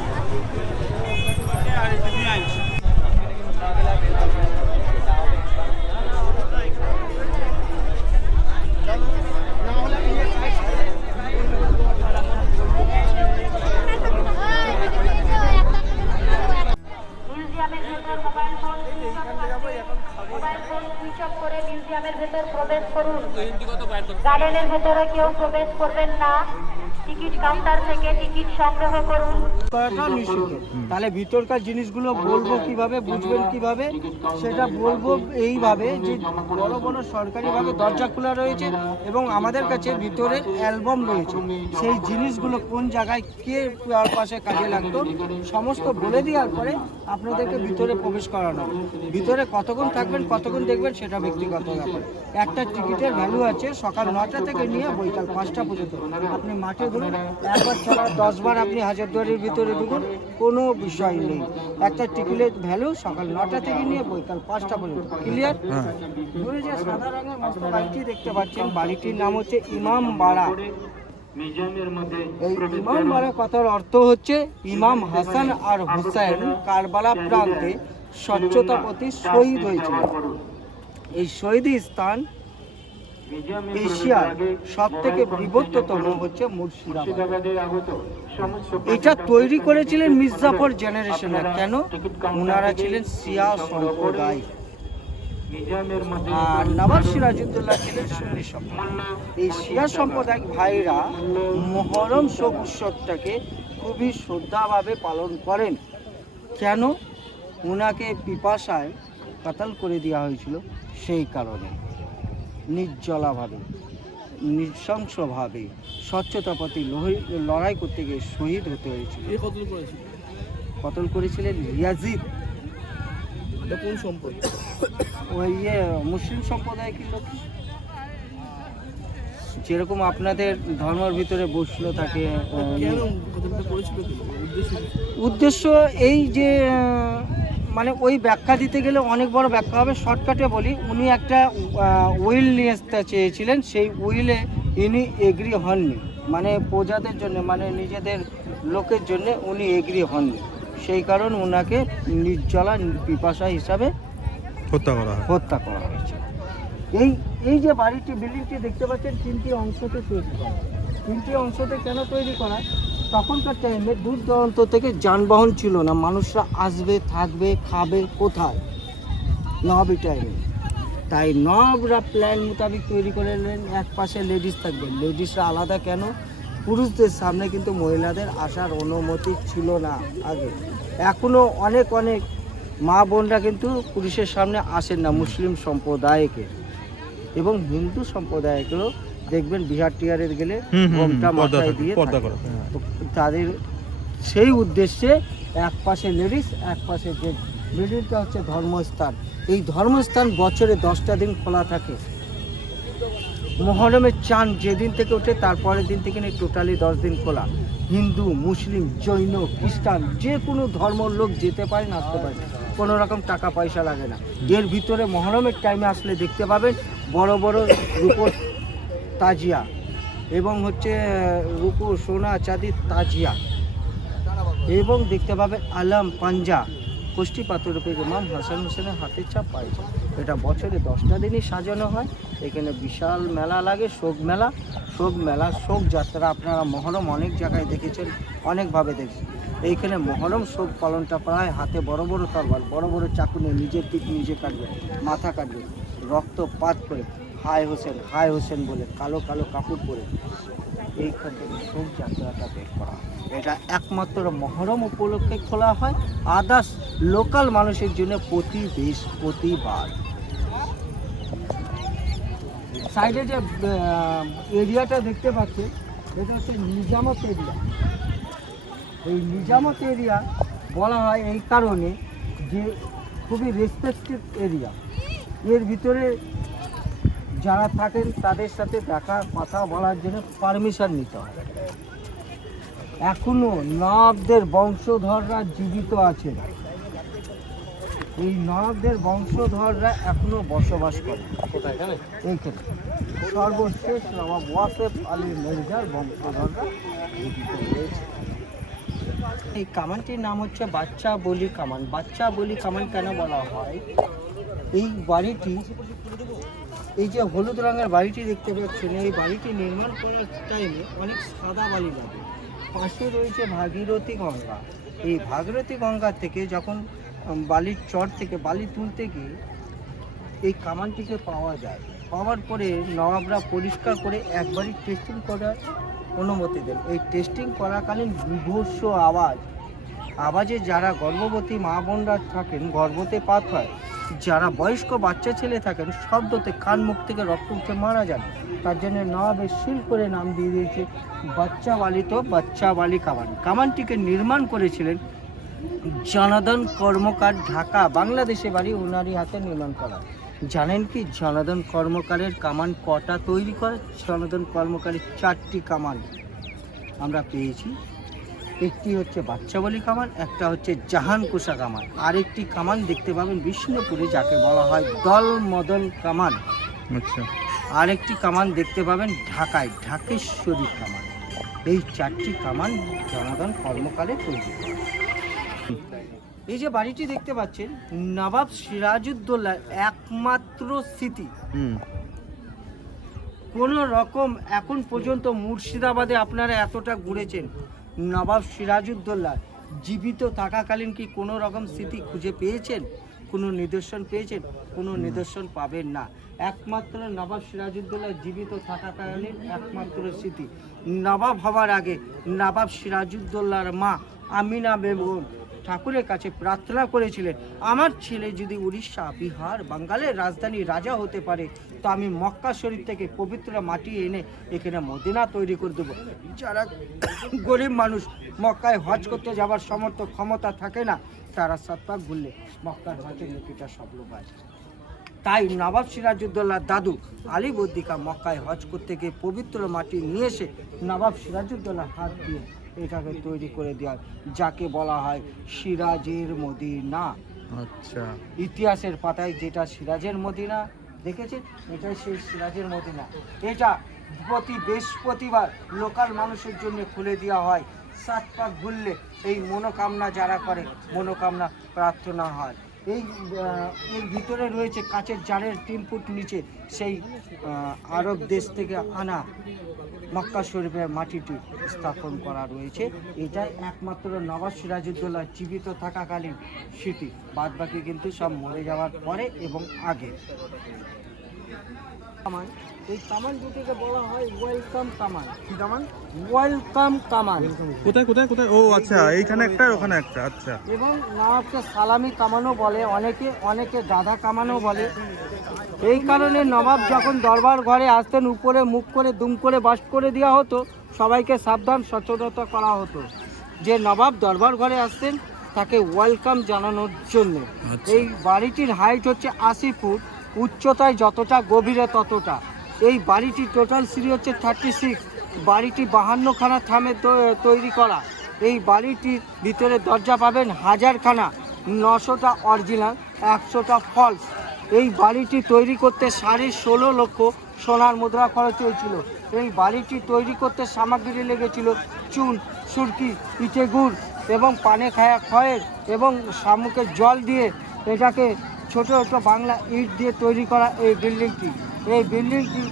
প্যানেলের ভেতরে কেউ প্রবেশ করবেন না। টিকিট কাউন্টার থেকে টিকিট সংগ্রহ করুন। করাটা নিষিদ্ধ। তাহলে ভিতরকার জিনিসগুলো বলবো কিভাবে, বুঝবেন কিভাবে, সেটা বলবো এইভাবে যে বড় বড় সরকারিভাবে দরজা খোলা রয়েছে এবং আমাদের কাছে ভিতরের অ্যালবাম রয়েছে। সেই জিনিসগুলো কোন জায়গায় কে পাশে কাজে লাগতো সমস্ত বলে দেওয়ার পরে আপনাদেরকে ভিতরে প্রবেশ করানো হবে। ভিতরে কতক্ষণ থাকবেন, কতক্ষণ দেখবেন, সেটা ব্যক্তিগত ব্যাপার। একটা টিকিটের ভ্যালু আছে সকাল 9টা থেকে নিয়ে বৈকাল 5টা পর্যন্ত। আপনি মাঠে ঘুরুন, একবার ছাড়া 10 বার আপনি হাজারদুয়ারির ভিতরে ঢুকুন, কোনো বিষয় নেই। একটা টিকিটের ভ্যালু সকাল 9টা থেকে নিয়ে বৈকাল 5টা পর্যন্ত। ক্লিয়ার? দূরে যে সাদা রঙের মস্ত বাড়িটি দেখতে পাচ্ছেন, বাড়িটির নাম হচ্ছে ইমাম বাড়া। এই ইমাম বাড়া কথার অর্থ হচ্ছে ইমাম হাসান আর হুসাইন কারবালা প্রান্তে স্বচ্ছতা প্রতি শহীদ হয়েছিল। এই শহীদ স্থান এশিয়ার সব থেকে বৃহত্তম হচ্ছে মুর্শিদাবাদ। এটা তৈরি করেছিলেন মির্জাফর জেনারেশনে। কেন? ওনারা ছিলেন শিয়া সম্প্রদায় আর নবাব সিরাজউদ্দৌলা ছিলেন সুন্নি সম্প্রদায়। এই শিয়া সম্প্রদায় ভাইরা মুহররম শোক উৎসবটাকে খুবই শ্রদ্ধাভাবে পালন করেন। কেন? ওনাকে পিপাসায় কাতাল করে দেওয়া হয়েছিল, সেই কারণে নির্জলাভাবে নৃশংসভাবে স্বচ্ছতা প্রতি লড়াই করতে গিয়ে শহীদ হতে হয়েছিল। কতল করেছিলেন ইয়াজিদ। কোন সম্পদ? ওই মুসলিম সম্প্রদায় কি লোক, যেরকম আপনাদের ধর্মের ভিতরে বসল থাকে। উদ্দেশ্য এই যে মানে ওই ব্যাখ্যা দিতে গেলে অনেক বড় ব্যাখ্যা হবে, শর্টকাটে বলি। উনি একটা উইল নিয়ে আসতে চেয়েছিলেন, সেই উইলে ইনি এগ্রি হননি, মানে প্রজাদের জন্য, মানে নিজেদের লোকের জন্য উনি এগ্রি হননি। সেই কারণ ওনাকে নির্জলা পিপাসা হিসাবে হত্যা করা হয়েছে। এই যে বাড়িটি, বিল্ডিংটি দেখতে পাচ্ছেন, 3টি অংশতে তৈরি করা। 3টি অংশতে কেন তৈরি করা? তখনকার টাইমে দূর দূরান্ত থেকে যানবাহন ছিল না, মানুষরা আসবে, থাকবে, খাবে কোথায়? নবাবী টাইমে। তাই নবাবরা প্ল্যান মোতাবেক তৈরি করে নিলেন, এক পাশে লেডিস থাকবে। লেডিসরা আলাদা কেন? পুরুষদের সামনে কিন্তু মহিলাদের আসার অনুমতি ছিল না আগে। এখনও অনেক মা বোনরা কিন্তু পুরুষের সামনে আসেন না, মুসলিম সম্প্রদায়কে এবং হিন্দু সম্প্রদায়কেও দেখবেন বিহার টিহারের গেলে ঘোমটা মাথায় দিয়ে তাদের সেই উদ্দেশ্যে এক পাশে লেডিস, এক পাশে জেন্টস। মিডিলটা হচ্ছে ধর্মস্থান। এই ধর্মস্থান বছরে 10টা দিন খোলা থাকে। মুহররমের চাঁদ যেদিন থেকে ওঠে তারপরের দিন থেকে নিয়ে টোটালি 10 দিন খোলা। হিন্দু, মুসলিম, জৈন, খ্রিস্টান যে কোনো ধর্মের লোক যেতে পারে, আসতে পারে, কোনো রকম টাকা পয়সা লাগে না। এর ভিতরে মুহররমের টাইমে আসলে দেখতে পাবেন বড় বড় রূপোর তাজিয়া এবং হচ্ছে রূপো, সোনা, চাঁদির তাজিয়া, এবং দেখতে পাবেন আলম, পাঞ্জা, কোষ্ঠী পাথর রূপে ইমাম হাসান হোসেনের হাতের ছাপ পাইছে। এটা বছরে 10টা দিনই সাজানো হয়। এখানে বিশাল মেলা লাগে, শোক মেলা, শোক যাত্রা। আপনারা মুহররম অনেক জায়গায় দেখেছেন, অনেকভাবে দেখেছেন। এইখানে মুহররম শোক পালনটা প্রায় হাতে বড় বড় তরবাল, বড় বড় চাকু নিয়ে নিজের দিক নিজে কাটবে, মাথা কাটবে, রক্তপাত করে হায় হোসেন বলে কালো কালো কাপড় পরে এইখান থেকে শোক যাত্রাটা বের করা হয়। এটা একমাত্র মুহররম উপলক্ষে খোলা হয়, আদার্স লোকাল মানুষের জন্য প্রতি বৃহস্পতিবার। সাইডে যে এরিয়াটা দেখতে পাচ্ছেন, এটা হচ্ছে নিজামত এরিয়া। এই নিজামত এরিয়া বলা হয় এই কারণে যে খুবই রেসপেক্টেড এরিয়া। এর ভিতরে যারা থাকেন তাদের সাথে কথা বলার জন্য পারমিশন নিতে হয়। এখনো নবাবদের বংশধররা জীবিত আছে। এই নবাবদের বংশধররা এখনো বসবাস করে এইখানে। সর্বশেষ নবাব ওয়াসেফ আলী মির্জার বংশধররা জীবিত রয়েছে। এই কামানটির নাম হচ্ছে বাচ্চা বলি কামান। বাচ্চা বলি কামান কেন বলা হয়? এই বাড়িটি, এই যে হলুদ রঙের বাড়িটি দেখতে পাচ্ছেন, এই বাড়িটি নির্মাণ করার টাইমে অনেক সাদা বালি লাগে। পাশে রয়েছে ভাগীরথী গঙ্গা। এই ভাগীরথী গঙ্গা থেকে যখন বালির চর থেকে বালি তুলতে গিয়ে এই কামানটিকে পাওয়া যায়। হওয়ার পরে নবাবরা পরিষ্কার করে একবারই টেস্টিং করার অনুমতি দেন। এই টেস্টিং করাকালীন বিভৎস আওয়াজে যারা গর্ভবতী মা বোনরা থাকেন, গর্ভপাত হয়, যারা বয়স্ক বাচ্চা ছেলে থাকেন, শব্দতে কান মুখ থেকে রক্ত উঠে মারা যান। তার জন্য নবাবের শিল করে নাম দিয়ে দিয়েছে বাচ্চাওয়ালি কামান। কামানটিকে নির্মাণ করেছিলেন জনার্দন কর্মকার, ঢাকা, বাংলাদেশে বাড়ি, ওনারই হাতে নির্মাণ করা। জানেন কি জনার্দন কর্মকারের কামান কটা তৈরি করে? জনার্দন কর্মকারের 4টি কামান আমরা পেয়েছি। একটি হচ্ছে বাচ্চাওয়ালি কামান, একটা হচ্ছে জাহানকোষা কামান, আরেকটি কামান দেখতে পাবেন বিষ্ণুপুরে যাকে বলা হয় দলমদল কামান। আচ্ছা, আরেকটি কামান দেখতে পাবেন ঢাকায় ঢাকেশ্বরী কামান। এই 4টি কামান জনার্দন কর্মকারে তৈরি। এই যে বাড়িটি দেখতে পাচ্ছেন নবাব সিরাজউদ্দৌলার একমাত্র স্মৃতি। কোন রকম এখন পর্যন্ত মুর্শিদাবাদে আপনারা এতটা ঘুরেছেন, নবাব সিরাজউদ্দৌলা জীবিত থাকাকালীন কি কোনো রকম স্মৃতি খুঁজে পেয়েছেন? কোনো নিদর্শন পেয়েছেন? কোনো নিদর্শন পাবেন না। একমাত্র নবাব সিরাজউদ্দৌলা জীবিত থাকাকালীন একমাত্র স্মৃতি। নবাব হওয়ার আগে নবাব সিরাজউদ্দৌলার মা আমিনা বেগম ঠাকুরের কাছে প্রার্থনা করেছিলেন, আমার ছেলে যদি উড়িষ্যা, বিহার, বাঙ্গালের রাজধানী রাজা হতে পারে তো আমি মক্কা শরীফ থেকে পবিত্র মাটি এনে এখানে মদিনা তৈরি করে দেবো। যারা গরিব মানুষ মক্কায় হজ করতে যাওয়ার সমর্থ ক্ষমতা থাকে না, তারা 7 পাক ঘুরলে মক্কার হজের নেকিটা সফল পায়। তাই নবাব সিরাজউদ্দৌলার দাদু আলী বদ্দিকা মক্কায় হজ করতে গিয়ে পবিত্র মাটি নিয়ে এসে নবাব সিরাজউদ্দৌলার হাত দিয়ে এটাকে তৈরি করে দেওয়া, যাকে বলা হয় সিরাজের মদিনা। আচ্ছা, ইতিহাসের পাতায় যেটা সিরাজের মদিনা দেখেছেন, এটাই সেই সিরাজের মদিনা। এটা প্রতি বৃহস্পতিবার লোকাল মানুষের জন্য খুলে দেওয়া হয়। 7 পাক ঘুরলে এই মনোকামনা যারা করে মনোকামনা প্রার্থনা হয়। এর ভিতরে রয়েছে কাচের জারের 3 ফুট নিচে সেই আরব দেশ থেকে আনা মক্কা শরীফের মাটিটি স্থাপন করা রয়েছে। এটাই একমাত্র নবাব সিরাজউদ্দৌলা জীবিত থাকাকালীন স্মৃতি, বাদ বাকি কিন্তু সব মরে যাওয়ার পরে এবং আগে। কামান, এই কামান দুটিকে বলা হয় ওয়েলকাম কামান। কি কামান? ওয়েলকাম কামান। কোথায় কোথায় কোথায়? ও আচ্ছা, এইখানে একটা, ওখানে একটা। আচ্ছা, এবং নবাবকে সালামি কামানও বলে, অনেকে গাধা কামানও বলে। এই কারণে নবাব যখন দরবার ঘরে আসতেন উপরে মুখ করে দুম করে বাস করে দেওয়া হতো, সবাইকে সাবধান সচেতনতা করা হতো যে নবাব দরবার ঘরে আসতেন তাকে ওয়েলকাম জানানোর জন্য। এই বাড়িটির হাইট হচ্ছে 80 ফুট, উচ্চতায় যতটা গভীরে ততটা। এই বাড়িটি টোটাল সিঁড়ি হচ্ছে 36। বাড়িটি 52খানা থামে তৈরি করা। এই বাড়িটির ভিতরে দরজা পাবেন 1000খানা, 900টা অরিজিনাল, 100টা ফলস। এই বাড়িটি তৈরি করতে 16.5 লক্ষ সোনার মুদ্রা খরচ হয়েছিল। এই বাড়িটি তৈরি করতে সামগ্রী লেগেছিল চুন, সুরকি, ইটে গুড় এবং পানে খায়া খয়ের এবং শামুকের জল দিয়ে এটাকে ছোট ছোট বাংলা ইট দিয়ে তৈরি করা এই বিল্ডিংটি। এই বিল্ডিংটি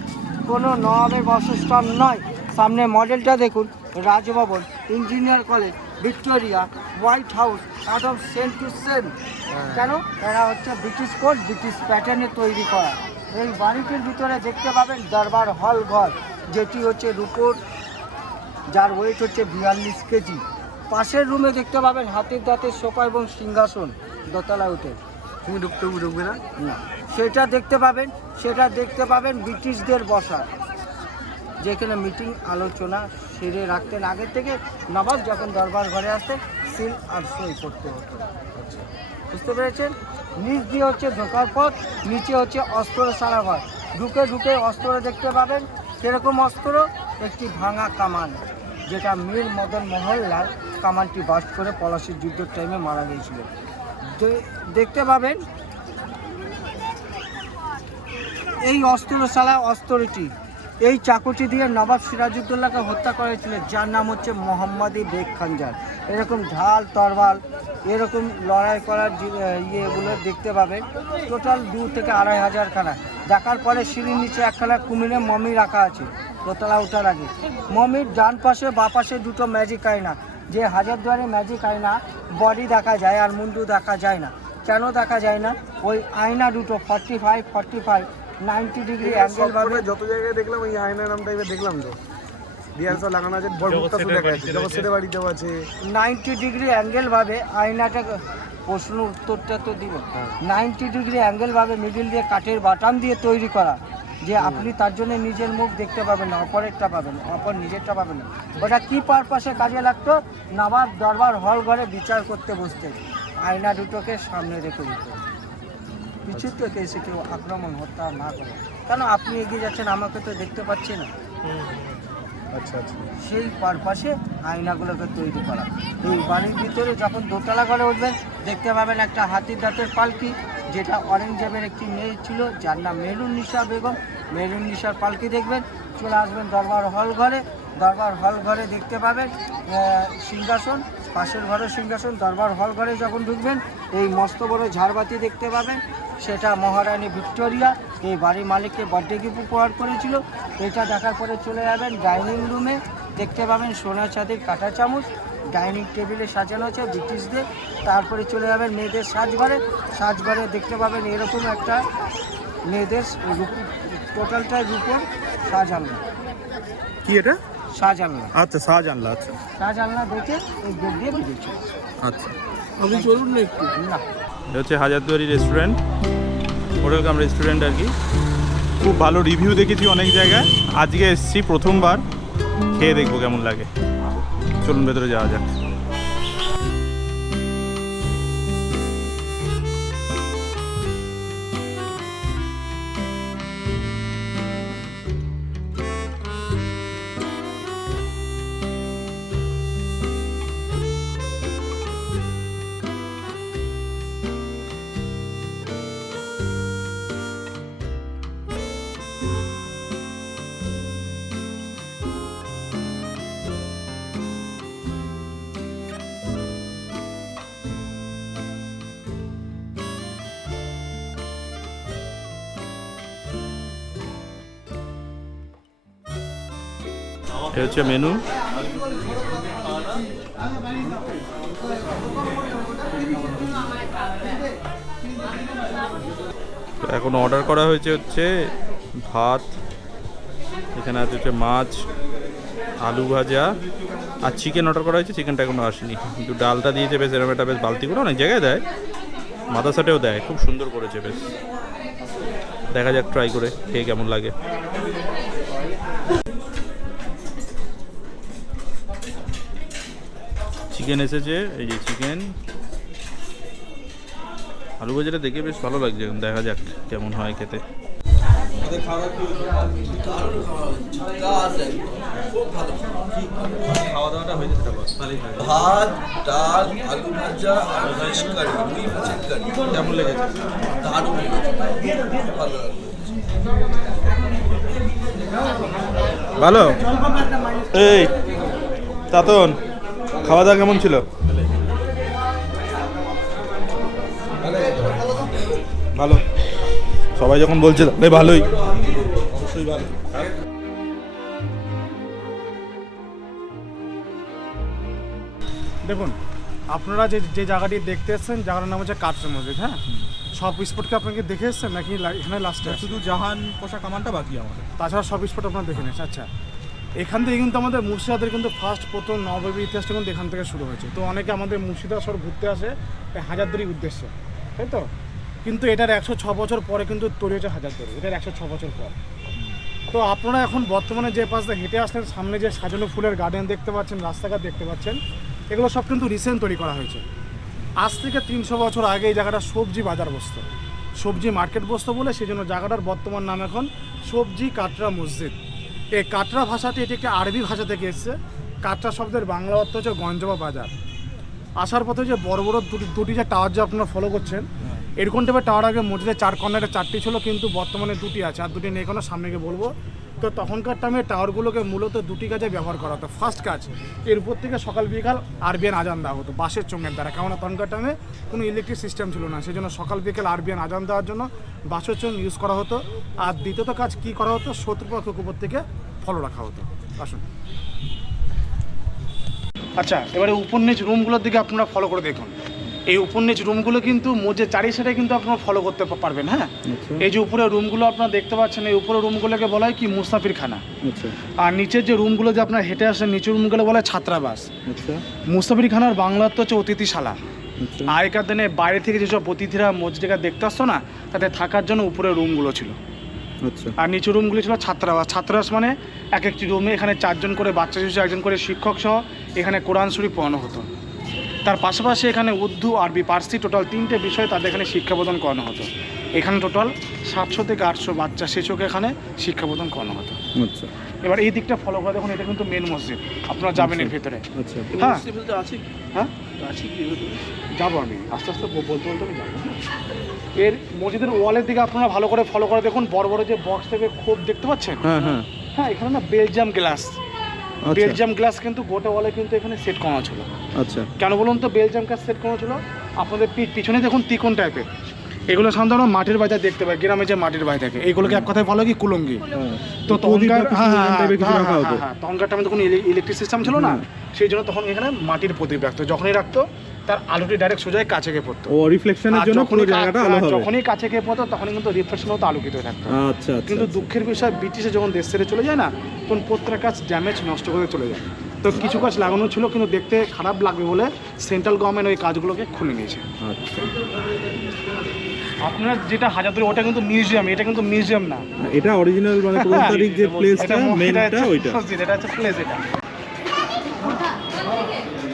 কোনো নবাবের বাসস্থান নয়। সামনে মডেলটা দেখুন, Raj Bhavan, engineer college, Victoria, white house, একদম সেম টু সেম। কেন? এরা হচ্ছে ব্রিটিশ কোড, ব্রিটিশ প্যাটার্নে তৈরি করা। এই বাড়িটির ভিতরে দেখতে পাবেন দরবার হল ঘর, যেটি হচ্ছে রূপোর, যার ওয়েট হচ্ছে 42 কেজি। পাশের রুমে দেখতে পাবেন হাতির দাঁতের সোফা এবং সিংহাসন, দোতলা উঠে। তুমি ঢুকবে না? না। সেটা দেখতে পাবেন ব্রিটিশদের বসা, যেখানে মিটিং আলোচনা সেরে রাখতেন আগে থেকে। নবাব যখন দরবার ঘরে আসতেন সিল আর সই করতে হতো। বুঝতে পেরেছেন? নিচ দিয়ে হচ্ছে ঢোকার পথ, নিচে হচ্ছে অস্ত্রশালা ঘর। ঢুকে অস্ত্র দেখতে পাবেন। সেরকম অস্ত্র একটি ভাঙা কামান, যেটা মীর মদন মোহনলাল কামানটি বাস্ট করে পলাশির যুদ্ধের টাইমে মারা গিয়েছিল। দেখতে পাবেন এই অস্ত্রশালা অস্ত্রটি, এই চাকুটি দিয়ে নবাব সিরাজউদ্দৌলাকে হত্যা করেছিলেন, যার নাম হচ্ছে মোহাম্মদী বেগ খঞ্জার। এরকম ঢাল তরবাল এরকম লড়াই করার ইয়েগুলো দেখতে পাবেন। টোটাল 2 থেকে 2500 খানা। দেখার পরে সিঁড়ির নিচে একখানা কুমিরের মমি রাখা আছে দোতলা ওঠার আগে। মমির ডান পাশে বা পাশে 2টো ম্যাজিক আয়না, যে হাজারদুয়ারে ম্যাজিক আয়না বডি দেখা যায় আর মুন্ডু দেখা যায় না। কেন দেখা যায় না? ওই আয়না দুটো 45 90 ডিগ্রি অ্যাঙ্গেল ভাবে যত জায়গায় দেখলাম এই আয়নার নামটা এবার দেখলাম তো ডিআরএস লাগানো আছে, বড় মুখটা দেখা যাচ্ছে, জগৎ সেটের বাড়িতেও আছে। 90 ডিগ্রি অ্যাঙ্গেল ভাবে আয়নাটা, প্রশ্ন উত্তরটা তো দিব। 90 ডিগ্রি অ্যাঙ্গেল ভাবে মিডিল দিয়ে কাঠের বাটাম দিয়ে তৈরি করা, যে আপনি তার জন্য নিজের মুখ দেখতে পাবেন না, অপরেরটা পাবেন, অপর নিজেরটা পাবেন না। ওটা কি পারপাসে কাজে লাগতো? নবাব দরবার হল ঘরে বিচার করতে বসতেন, আয়না দুটোকে সামনে রেখে দিত, কিছু থেকে এসে কেউ আক্রমণ হত্যা না করে। কেন আপনি এগিয়ে যাচ্ছেন, আমাকে তো দেখতে পাচ্ছি না। আচ্ছা আচ্ছা, সেই পারপাসে আয়নাগুলোকে তৈরি করা। এই বাড়ির ভিতরে যখন দোতলা ঘরে উঠবেন দেখতে পাবেন একটা হাতির দাঁতের পালকি, যেটা অরেঞ্জেবের একটি মেয়ে ছিল যার নাম মেহরুন্নিসা বেগম। মেহরুন্নিসার পালকি দেখবেন। চলে আসবেন দরবার হল ঘরে। দরবার হল ঘরে দেখতে পাবেন সিংহাসন, পাশের ঘরে সিংহাসন। দরবার হল ঘরে যখন ঢুকবেন এই মস্ত বড় ঝাড়বাতি দেখতে পাবেন, সেটা মহারানী ভিক্টোরিয়া এই বাড়ির মালিককে বার্থডে গিফট উপহার করেছিল। এটা দেখার পরে চলে যাবেন ডাইনিং রুমে, দেখতে পাবেন সোনা চাঁদের কাঁটা চামচ, ডাইনিং টেবিলে সাজানো আছে ব্রিটিশদের। তারপরে চলে যাবেন মেয়েদের সাজঘরে। সাজঘরে দেখতে পাবেন এরকম একটা মেয়েদের টোটালটাই রূপোর সাজানো। কি এটা? সাজানলা। আচ্ছা, শাহজাহানলা। আচ্ছা সাজানলা দেখে এই গেট দিয়ে বেরিয়েছে। আচ্ছা, আপনি চলুন না একটু। না, এটা হচ্ছে Hazarduari restaurant, hotel cum restaurant আর কি। খুব ভালো রিভিউ দেখেছি অনেক জায়গায়, আজকে এসেছি প্রথমবার, খেয়ে দেখবো কেমন লাগে। চলুন ভেতরে যাওয়া যাক। এটা হচ্ছে মেনু। এখন অর্ডার করা হয়েছে হচ্ছে ভাত, এখানে আছে হচ্ছে মাছ, আলু ভাজা আর চিকেন অর্ডার করা হয়েছে। চিকেনটা এখনো আসেনি, কিন্তু ডালটা দিয়েছে বেশ এরকম একটা বেশ বালতি করে, অনেক জায়গায় দেয়, মাদাসাটেও দেয়, খুব সুন্দর করেছে বেশ। দেখা যাক ট্রাই করে খেয়ে কেমন লাগে। চিকেন এসেছে, এই যে চিকেন, আলু ভাজাটা দেখে বেশ ভালো লাগছে, দেখা যাক কেমন হয় খেতে। খাওয়া দাওয়াটা হয়েছে সেটা বল, তাহলেই হয়। ভাত, ডাল, আলু ভাজা আর ফিশ কারি, রুই মাছের কারি। কেমন লেগেছে? দারুণ লেগেছে, ভালো লাগলো। ভালো। এই চাতন, খাওয়া দাওয়া কেমন ছিল? ভালো। সবাই যখন বলছে তাহলে ভালোই, অবশ্যই ভালো। দেখুন, আপনারা যে জায়গাটি দেখতে এসেছেন, জায়গাটার নাম হচ্ছে কাটরা মসজিদ। হ্যাঁ, সব স্পটকে আপনাকে দেখে এসেছেন নাকি এখানে লাস্টে? শুধু জাহান পোশাক কামানটা বাকি আমাদের, তাছাড়া সব স্পট আপনারা দেখে নিয়েছেন। আচ্ছা, এখান থেকে কিন্তু আমাদের মুর্শিদাবাদের কিন্তু ফার্স্ট প্রথম নববী ইতিহাসটা কিন্তু এখান থেকে শুরু হয়েছে। তো অনেকে আমাদের মুর্শিদাবাদ শহর ঘুরতে আসে এই হাজারদুয়ারির উদ্দেশ্যে, তাই তো? কিন্তু এটার 106 বছর পরে কিন্তু তৈরি হয়েছে হাজারদুয়ারি, এটার 106 বছর পর। তো আপনারা এখন বর্তমানে যে পাশ দিয়ে হেঁটে আসলেন, সামনে যে সাজানো ফুলের গার্ডেন দেখতে পাচ্ছেন, রাস্তাঘাট দেখতে পাচ্ছেন, এগুলো সব কিন্তু রিসেন্ট তৈরি করা হয়েছে। আজ থেকে 300 বছর আগে এই জায়গাটা সবজি বাজার বসতো, সবজি মার্কেট বসতো বলে সেই জন্য জায়গাটার বর্তমান নাম এখন সবজি কাটরা মসজিদ। এই কাটরা ভাষাটি এটি একটি আরবি ভাষা থেকে এসেছে। কাটরা শব্দের বাংলা অর্থ হচ্ছে গঞ্জ বা বাজার। আসার পথে যে বড় বড় দুটি যে টাওয়ার যে আপনারা ফলো করছেন, এরকম টাইপের টাওয়ার আগে মসজিদের 4 কর্নারে 4টি ছিল, কিন্তু বর্তমানে 2টি আছে, আর 2টি নেই কোনো, সামনে গিয়ে বলবো। তো তখনকার টাইমে টাওয়ারগুলোকে মূলত 2টি কাজে ব্যবহার করা হতো। ফার্স্ট কাজ, এর উপর থেকে সকাল বিকাল আরবিয়ান আজান দেওয়া হতো বাঁশের চোঙের দ্বারা, কারণ তখনকার টাইমে কোনো ইলেকট্রিক সিস্টেম ছিল না, সেই জন্য সকাল বিকেল আরবিয়ান আজান দেওয়ার জন্য বাঁশের চোঙ ইউজ করা হতো। আর দ্বিতীয়ত কাজ কী করা হতো, শত্রুপক্ষের উপর থেকে ফলো রাখা হতো। আসুন। আচ্ছা, এবারে উপর নিচ রুমগুলোর দিকে আপনারা ফলো করে দেখুন। এই উপর নিচ রুমগুলো কিন্তু মসজিদের চারি সাইডে কিন্তু আপনারা ফলো করতে পারবেন। হ্যাঁ, এই যে উপরে রুমগুলো আপনারা দেখতে পাচ্ছেন, এই উপরে রুমগুলোকে বলা হয় কি মুসাফির খানা। আর নিচের যে রুমগুলো যে আপনারা হেঁটে আসেন, নিচের রুমগুলো বলা হয় ছাত্রাবাস। মুসাফির খানার বাংলা তো হচ্ছে অতিথিশালা। আগেকার দিনে বাইরে থেকে যেসব অতিথিরা মসজিদে দেখতে আসতো না, তাতে থাকার জন্য উপরে রুমগুলো ছিল। আর নিচের রুমগুলি ছিল ছাত্রাবাস। ছাত্রাবাস মানে এক একটি রুমে এখানে 4 জন করে বাচ্চা শিশু, 1 জন করে শিক্ষক সহ এখানে কোরআন শরীফ পড়ানো হতো। তার পাশাপাশি এখানে উর্দু, আরবি, পার্সি টোটাল 3টে বিষয় তাদের এখানে শিক্ষা প্রদান করানো হতো। এখানে টোটাল 700 থেকে 800 বাচ্চা শিশুকে এখানে শিক্ষা প্রদান করানো হতো। এবার এই দিকটা ফলো করে দেখুন, এটা কিন্তু মেন মসজিদ, আপনারা যাবেন এর ভেতরে। হ্যাঁ হ্যাঁ যাবো আমি আস্তে আস্তে বলতে বলতে আমি যাবো। এর মসজিদের ওয়ালের দিকে আপনারা ভালো করে ফলো করে দেখুন, বড় বড় যে বক্স থেকে খোপ দেখতে পাচ্ছেন। হ্যাঁ, এখানে না বেলজিয়াম গ্লাস, বেলজিয়াম গ্লাস কিন্তু গোটা ওয়ালে কিন্তু এখানে সেট করা ছিল। আচ্ছা, কেন বলুন তো বেলজিয়াম গ্লাস সেট করা ছিল? আপনাদের পিছনে দেখুন ত্রিকোণ টাইপের, এগুলো সাধারণত মাটির বাজার দেখতে পাই, গ্রামে যে মাটির বাড়ি থাকে এইগুলোকে এক কথায় বলো কি কুলঙ্গি। তো তখনকার তখনকার টাইমে তখন ইলেকট্রিক সিস্টেম ছিল না, সেই জন্য তখন এখানে মাটির প্রদীপ রাখতো। যখনই রাখতো তার আলোটি ডাইরেক্ট সোজা কাছে গিয়ে পড়তো। যখনই কাছে গিয়ে পড়তো তখনই কিন্তু রিফ্লেকশন হতো, আলোকিত হয়ে থাকতো। কিন্তু দুঃখের বিষয় ব্রিটিশে যখন দেশ ছেড়ে চলে যায় না, তখন প্রত্যেকটা কাজ ড্যামেজ নষ্ট করে চলে যায়। তো কিছু কাজ লাগানো ছিল কিন্তু দেখতে খারাপ লাগবে বলে সেন্ট্রাল গভর্নমেন্ট ওই কাজগুলোকে খুলে নিয়েছে। আপনার যেটা হাজারদুয়ারি ওটা কিন্তু মিউজিয়াম, এটা কিন্তু মিউজিয়াম না, এটা অরিজিনাল মানে 15 তারিখ যে প্লেসটা মেইনটা ওইটা, এটা হচ্ছে প্লেস এটা।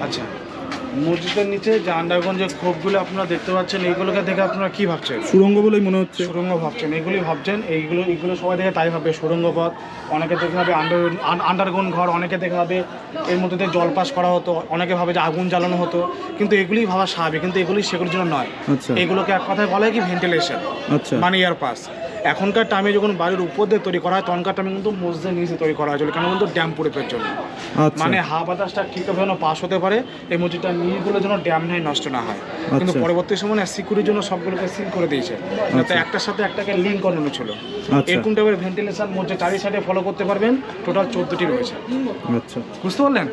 আচ্ছা, মসজিদের নিচে যে আন্ডারগ্রাউন্ড যে খোপগুলো আপনারা দেখতে পাচ্ছেন, এইগুলোকে দেখে আপনারা কি ভাবছেন? সুড়ঙ্গ বলেই মনে হচ্ছে। সুড়ঙ্গ ভাবছেন, এইগুলি ভাবছেন, এইগুলো সবাই দেখে তাই ভাবে সুড়ঙ্গ পথ। অনেকে দেখে হবে আন্ডারগ্রাউন্ড ঘর, অনেকে দেখে হবে এর মধ্যে দিয়ে জল পাস করা হতো, অনেকে ভাবে যে আগুন জ্বালানো হতো, কিন্তু এগুলি ভাবা স্বাভাবিক, কিন্তু এগুলি সেগুলোর জন্য নয়। এগুলোকে এক কথায় বলা হয় কি ভেন্টিলেশন, মানে এয়ার পাস। এখনকার টাইমে যখন বাড়ির উপর দিয়ে তৈরি করা হয়, তখনকার টাইমে কিন্তু মসজিদের নিচে তৈরি করা হয়েছিল, কেন কিন্তু ড্যাম প্রুফের জন্য। মানে হাওয়া বাতাসটা ঠিকভাবে যেন পাস হতে পারে, এই মসজিদটা নিচগুলো যেন ড্যাম নেই, নষ্ট না হয়। কিন্তু পরবর্তী সময় সিকিউরিটির জন্য সবগুলোকে সিল করে দিয়েছে, যাতে একটার সাথে একটাকে লিঙ্ক করানো ছিল। এরকম টাইপের ভেন্টিলেশন মসজিদ চারি সাইডে ফলো করতে পারবেন, টোটাল 14টি রয়েছে। আচ্ছা, বুঝতে পারলেন?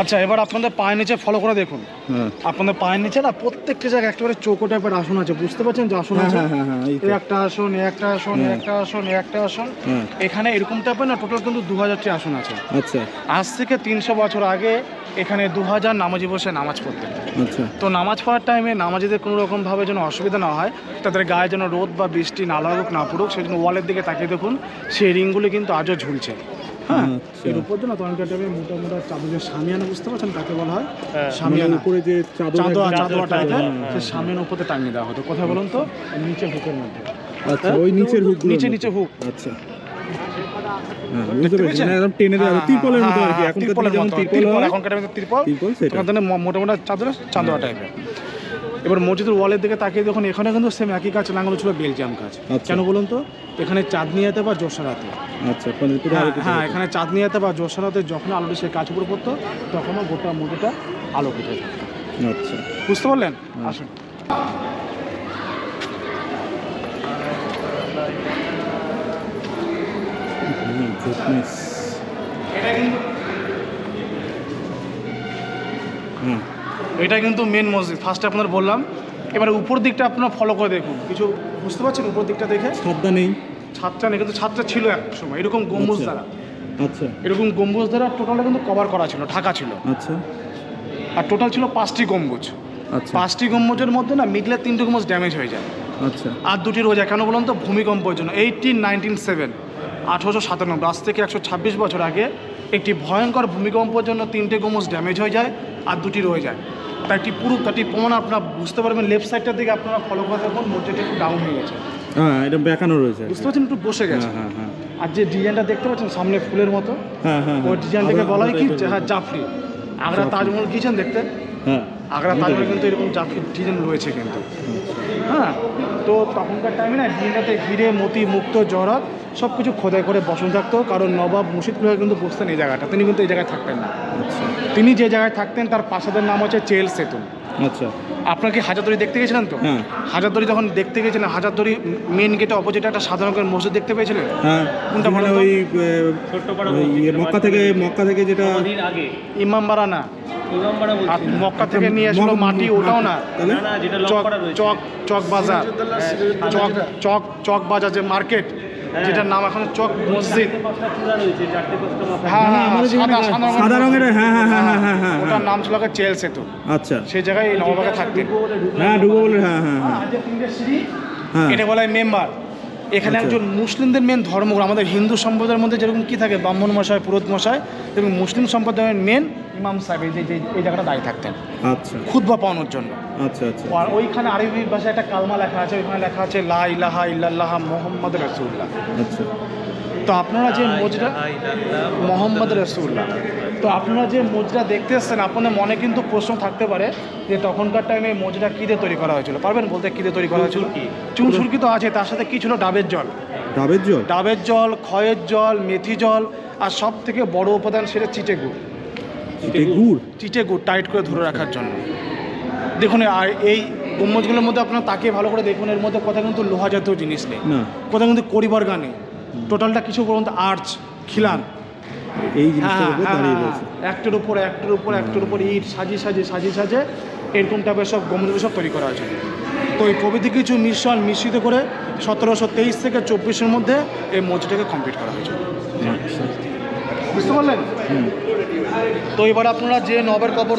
আচ্ছা, এবার আপনাদের পায়ের নিচে ফলো করে দেখুন। আপনাদের পায়ের নিচে না প্রত্যেকটা জায়গায় একেবারে চৌকো টাইপের আসন আছে, বুঝতে পারছেন যে আসন আছে? একটা আসন, একটা আসন, একটা আসন, একটা আসন। এখানে এরকম টাইপের না টোটাল কিন্তু 2000টি আসন আছে। আচ্ছা, আজ থেকে 300 বছর আগে এখানে 2000 নামাজি বসে নামাজ পড়তেন। আচ্ছা, তো নামাজ পড়ার টাইমে নামাজিদের কোনো রকমভাবে যেন অসুবিধা না হয়, তাদের গায়ে যেন রোদ বা বৃষ্টি না লাগুক, না পড়ুক, সেই জন্য ওয়ালের দিকে তাকিয়ে দেখুন, সেই রিংগুলি কিন্তু আজও ঝুলছে। হ্যাঁ, এর উপর দিয়ে না তখনকার টাইমে মোটা মোটা চাদরের সামিয়ানা, বুঝতে পারছেন তাকে বলা হয় সামিয়ানা, উপরে যে চাদর টাইপের, সেই সামিয়ানার উপরে টাঙিয়ে দেওয়া হতো। কথা বলুন তো, নিচে হুকের মধ্যে। আচ্ছা, ওই নিচের হুক, নিচে হুক। আচ্ছা, মোটা মোটা চাদর টাইপের। এবার মসজিদের ওয়ালের দিকে তাকিয়ে দেখুন, এখানে কিন্তু সেম একই কাজ লাগানো ছিল, বেলজিয়াম কাজ। কেন বলুন তো? এখানে চাঁদনিয়াতে বা জোসরাতে, আচ্ছা হ্যাঁ, এখানে চাঁদনিয়াতে বা জোসরাতে যখন আলোটি সেই কাজ উপরে পড়তো, তখনও গোটা মসজিদটা আলোকিত হয়ে থাকতো। আচ্ছা, বুঝতে পারলেন? আসুন। এটা কিন্তু মেন মসজিদ, ফার্স্টে আপনার বললাম। এবার উপর দিকটা আপনারা ফলো করে দেখুন, কিছু বুঝতে পারছেন? উপর দিকটা দেখে ছাদটা নেই, ছাদটা নেই, কিন্তু ছাদটা ছিল এক সময় এরকম গম্বুজ দ্বারা। আচ্ছা, এরকম গম্বুজ দ্বারা টোটালটা কিন্তু কভার করা ছিল, ঢাকা ছিল। আচ্ছা, আর টোটাল ছিল 5টি গম্বুজ। আচ্ছা, 5টি গম্বুজের মধ্যে না মিডলে 3টে গম্বুজ ড্যামেজ হয়ে যায়। আচ্ছা, আর 2টি রয়ে যায়। কেন বলুন তো? ভূমিকম্পের জন্য। 1897 আজ থেকে 126 বছর আগে একটি ভয়ঙ্কর ভূমিকম্পের জন্য 3টে গম্বুজ ড্যামেজ হয়ে যায়, আর 2টি রয়ে যায়। তারটি প্রমাণ আপনারা বুঝতে পারবেন, লেফট সাইডটার দিকে আপনারা ফলো করে দেখুন, মসজিদটা একটু ডাউন হয়ে গেছে। হ্যাঁ, এটা বেঁকানো রয়েছে, বুঝতে পারছেন? একটু বসে গেছে। আর যে ডিজাইনটা দেখতে পাচ্ছেন সামনে ফুলের মতো, ওই ডিজাইনটাকে বলা হয় কি? হ্যাঁ, জাফরি। আগ্রা তাজমহল গিয়েছেন দেখতে? হ্যাঁ, আগ্রা তাজমহল কিন্তু এরকম জাফরি ডিজাইন রয়েছে কিন্তু। হ্যাঁ, তো তখনকার টাইমে না ডিজাইনটাতে হিরে, মতি, মুক্ত, জহরত সব কিছু খোদাই করে বসন থাকতো, কারণ নবাব মুর্শিদ কুলি কিন্তু বসতেন এই জায়গাটা, তিনি কিন্তু এই জায়গায় থাকতেন না। তিনি যে জায়গায় থাকতেন তার প্রাসাদের নাম হচ্ছে চেল সেতুন। আচ্ছা, আপনার কি হাজারদুয়ারি দেখতে গেছিলেন তো? হ্যাঁ। হাজারদুয়ারি যখন দেখতে গেছিলেন, হাজারদুয়ারি মেন গেটে অপোজিটে একটা সাধারণ মসজিদ দেখতে পেয়েছিলেন? হ্যাঁ, কোনটা মানে বলুন তো? ওই মক্কা থেকে যেটা আগে ইমামবাড়া না, ইমামবাড়া বলছি আর মক্কা থেকে নিয়ে আসলো মাটি, ওটাও না। তাহলে না, যেটা চক লক করা রয়েছে। চক চক বাজার, চক বাজার যে মার্কেট, যেটার নাম এখন চক মসজিদ। পাঁচটা চূড়া রয়েছে, চারটে পাঁচটা মাথা। হ্যাঁ, মানে যেখানে সাদা রঙের, হ্যাঁ হ্যাঁ হ্যাঁ হ্যাঁ হ্যাঁ হ্যাঁ, ওটার নাম ছিল চেল সেতু। আচ্ছা, সেই জায়গায় এই নবাবাকে থাকতেন। হ্যাঁ ঢুকবো বলে, হ্যাঁ হ্যাঁ হ্যাঁ আর যে তিনটে সিঁড়ি, হ্যাঁ। এটা বলা হয় মেম্বার। এখানে আচ্ছা। একজন মুসলিমদের মেন ধর্মগুরু, আমাদের হিন্দু সম্প্রদায়ের মধ্যে যেরকম কি থাকে ব্রাহ্মণ মশাই, পুরোহিত মশাই, এবং মুসলিম সম্প্রদায়ের মেন ইমাম সাহেব এই জায়গাটা দাঁড়িয়ে থাকতেন আচ্ছা খুতবা পাওয়ানোর জন্য। আচ্ছা আচ্ছা আর ওইখানে আরবি ভাষায় একটা কালমা লেখা আছে, ওইখানে লেখা আছে লা ইলাহা ইল্লাল্লাহ মুহাম্মদ রাসূলুল্লাহ। আচ্ছা। তো আপনারা যে মসজিদটা মোহাম্মদ রাসূলুল্লাহ, তো আপনারা যে মসজিদটা দেখতে এসছেন, আপনাদের মনে কিন্তু প্রশ্ন থাকতে পারে যে তখনকার টাইমে মসজিদটা কী দিয়ে তৈরি করা হয়েছিল? পারবেন বলতে কী দিয়ে তৈরি করা হয়েছিল? চুনসুরকি তো আছে, তার সাথে কী ছিল? ডাবের জল, ডাবের জল, খয়ের জল, মেথি জল, আর সব থেকে বড় উপাদান সেটা চিটে গুড় টাইট করে ধরে রাখার জন্য। দেখুন, আর এই গম্বুজগুলোর মধ্যে আপনারা তাকিয়ে ভালো করে দেখুন, এর মধ্যে কোথাও কিন্তু লোহা জাতীয় জিনিস নেই, কোথাও কিন্তু করিবর্গা নেই, টোটালটা কিছু বলুন আর্চ খিলান এই একটার উপর ইট সাজিয়ে সাজিয়ে এরকম টাইপের সব গম্বুজগুলো সব তৈরি করা হয়েছে। তো এই প্রভৃতি কিছু মিশ্রিত করে 1723 থেকে 24-এর মধ্যে এই মসজিদটাকে কমপ্লিট করা হয়েছে। বুঝতে পারলেন? তো এবার আপনারা যে নবাবের কবর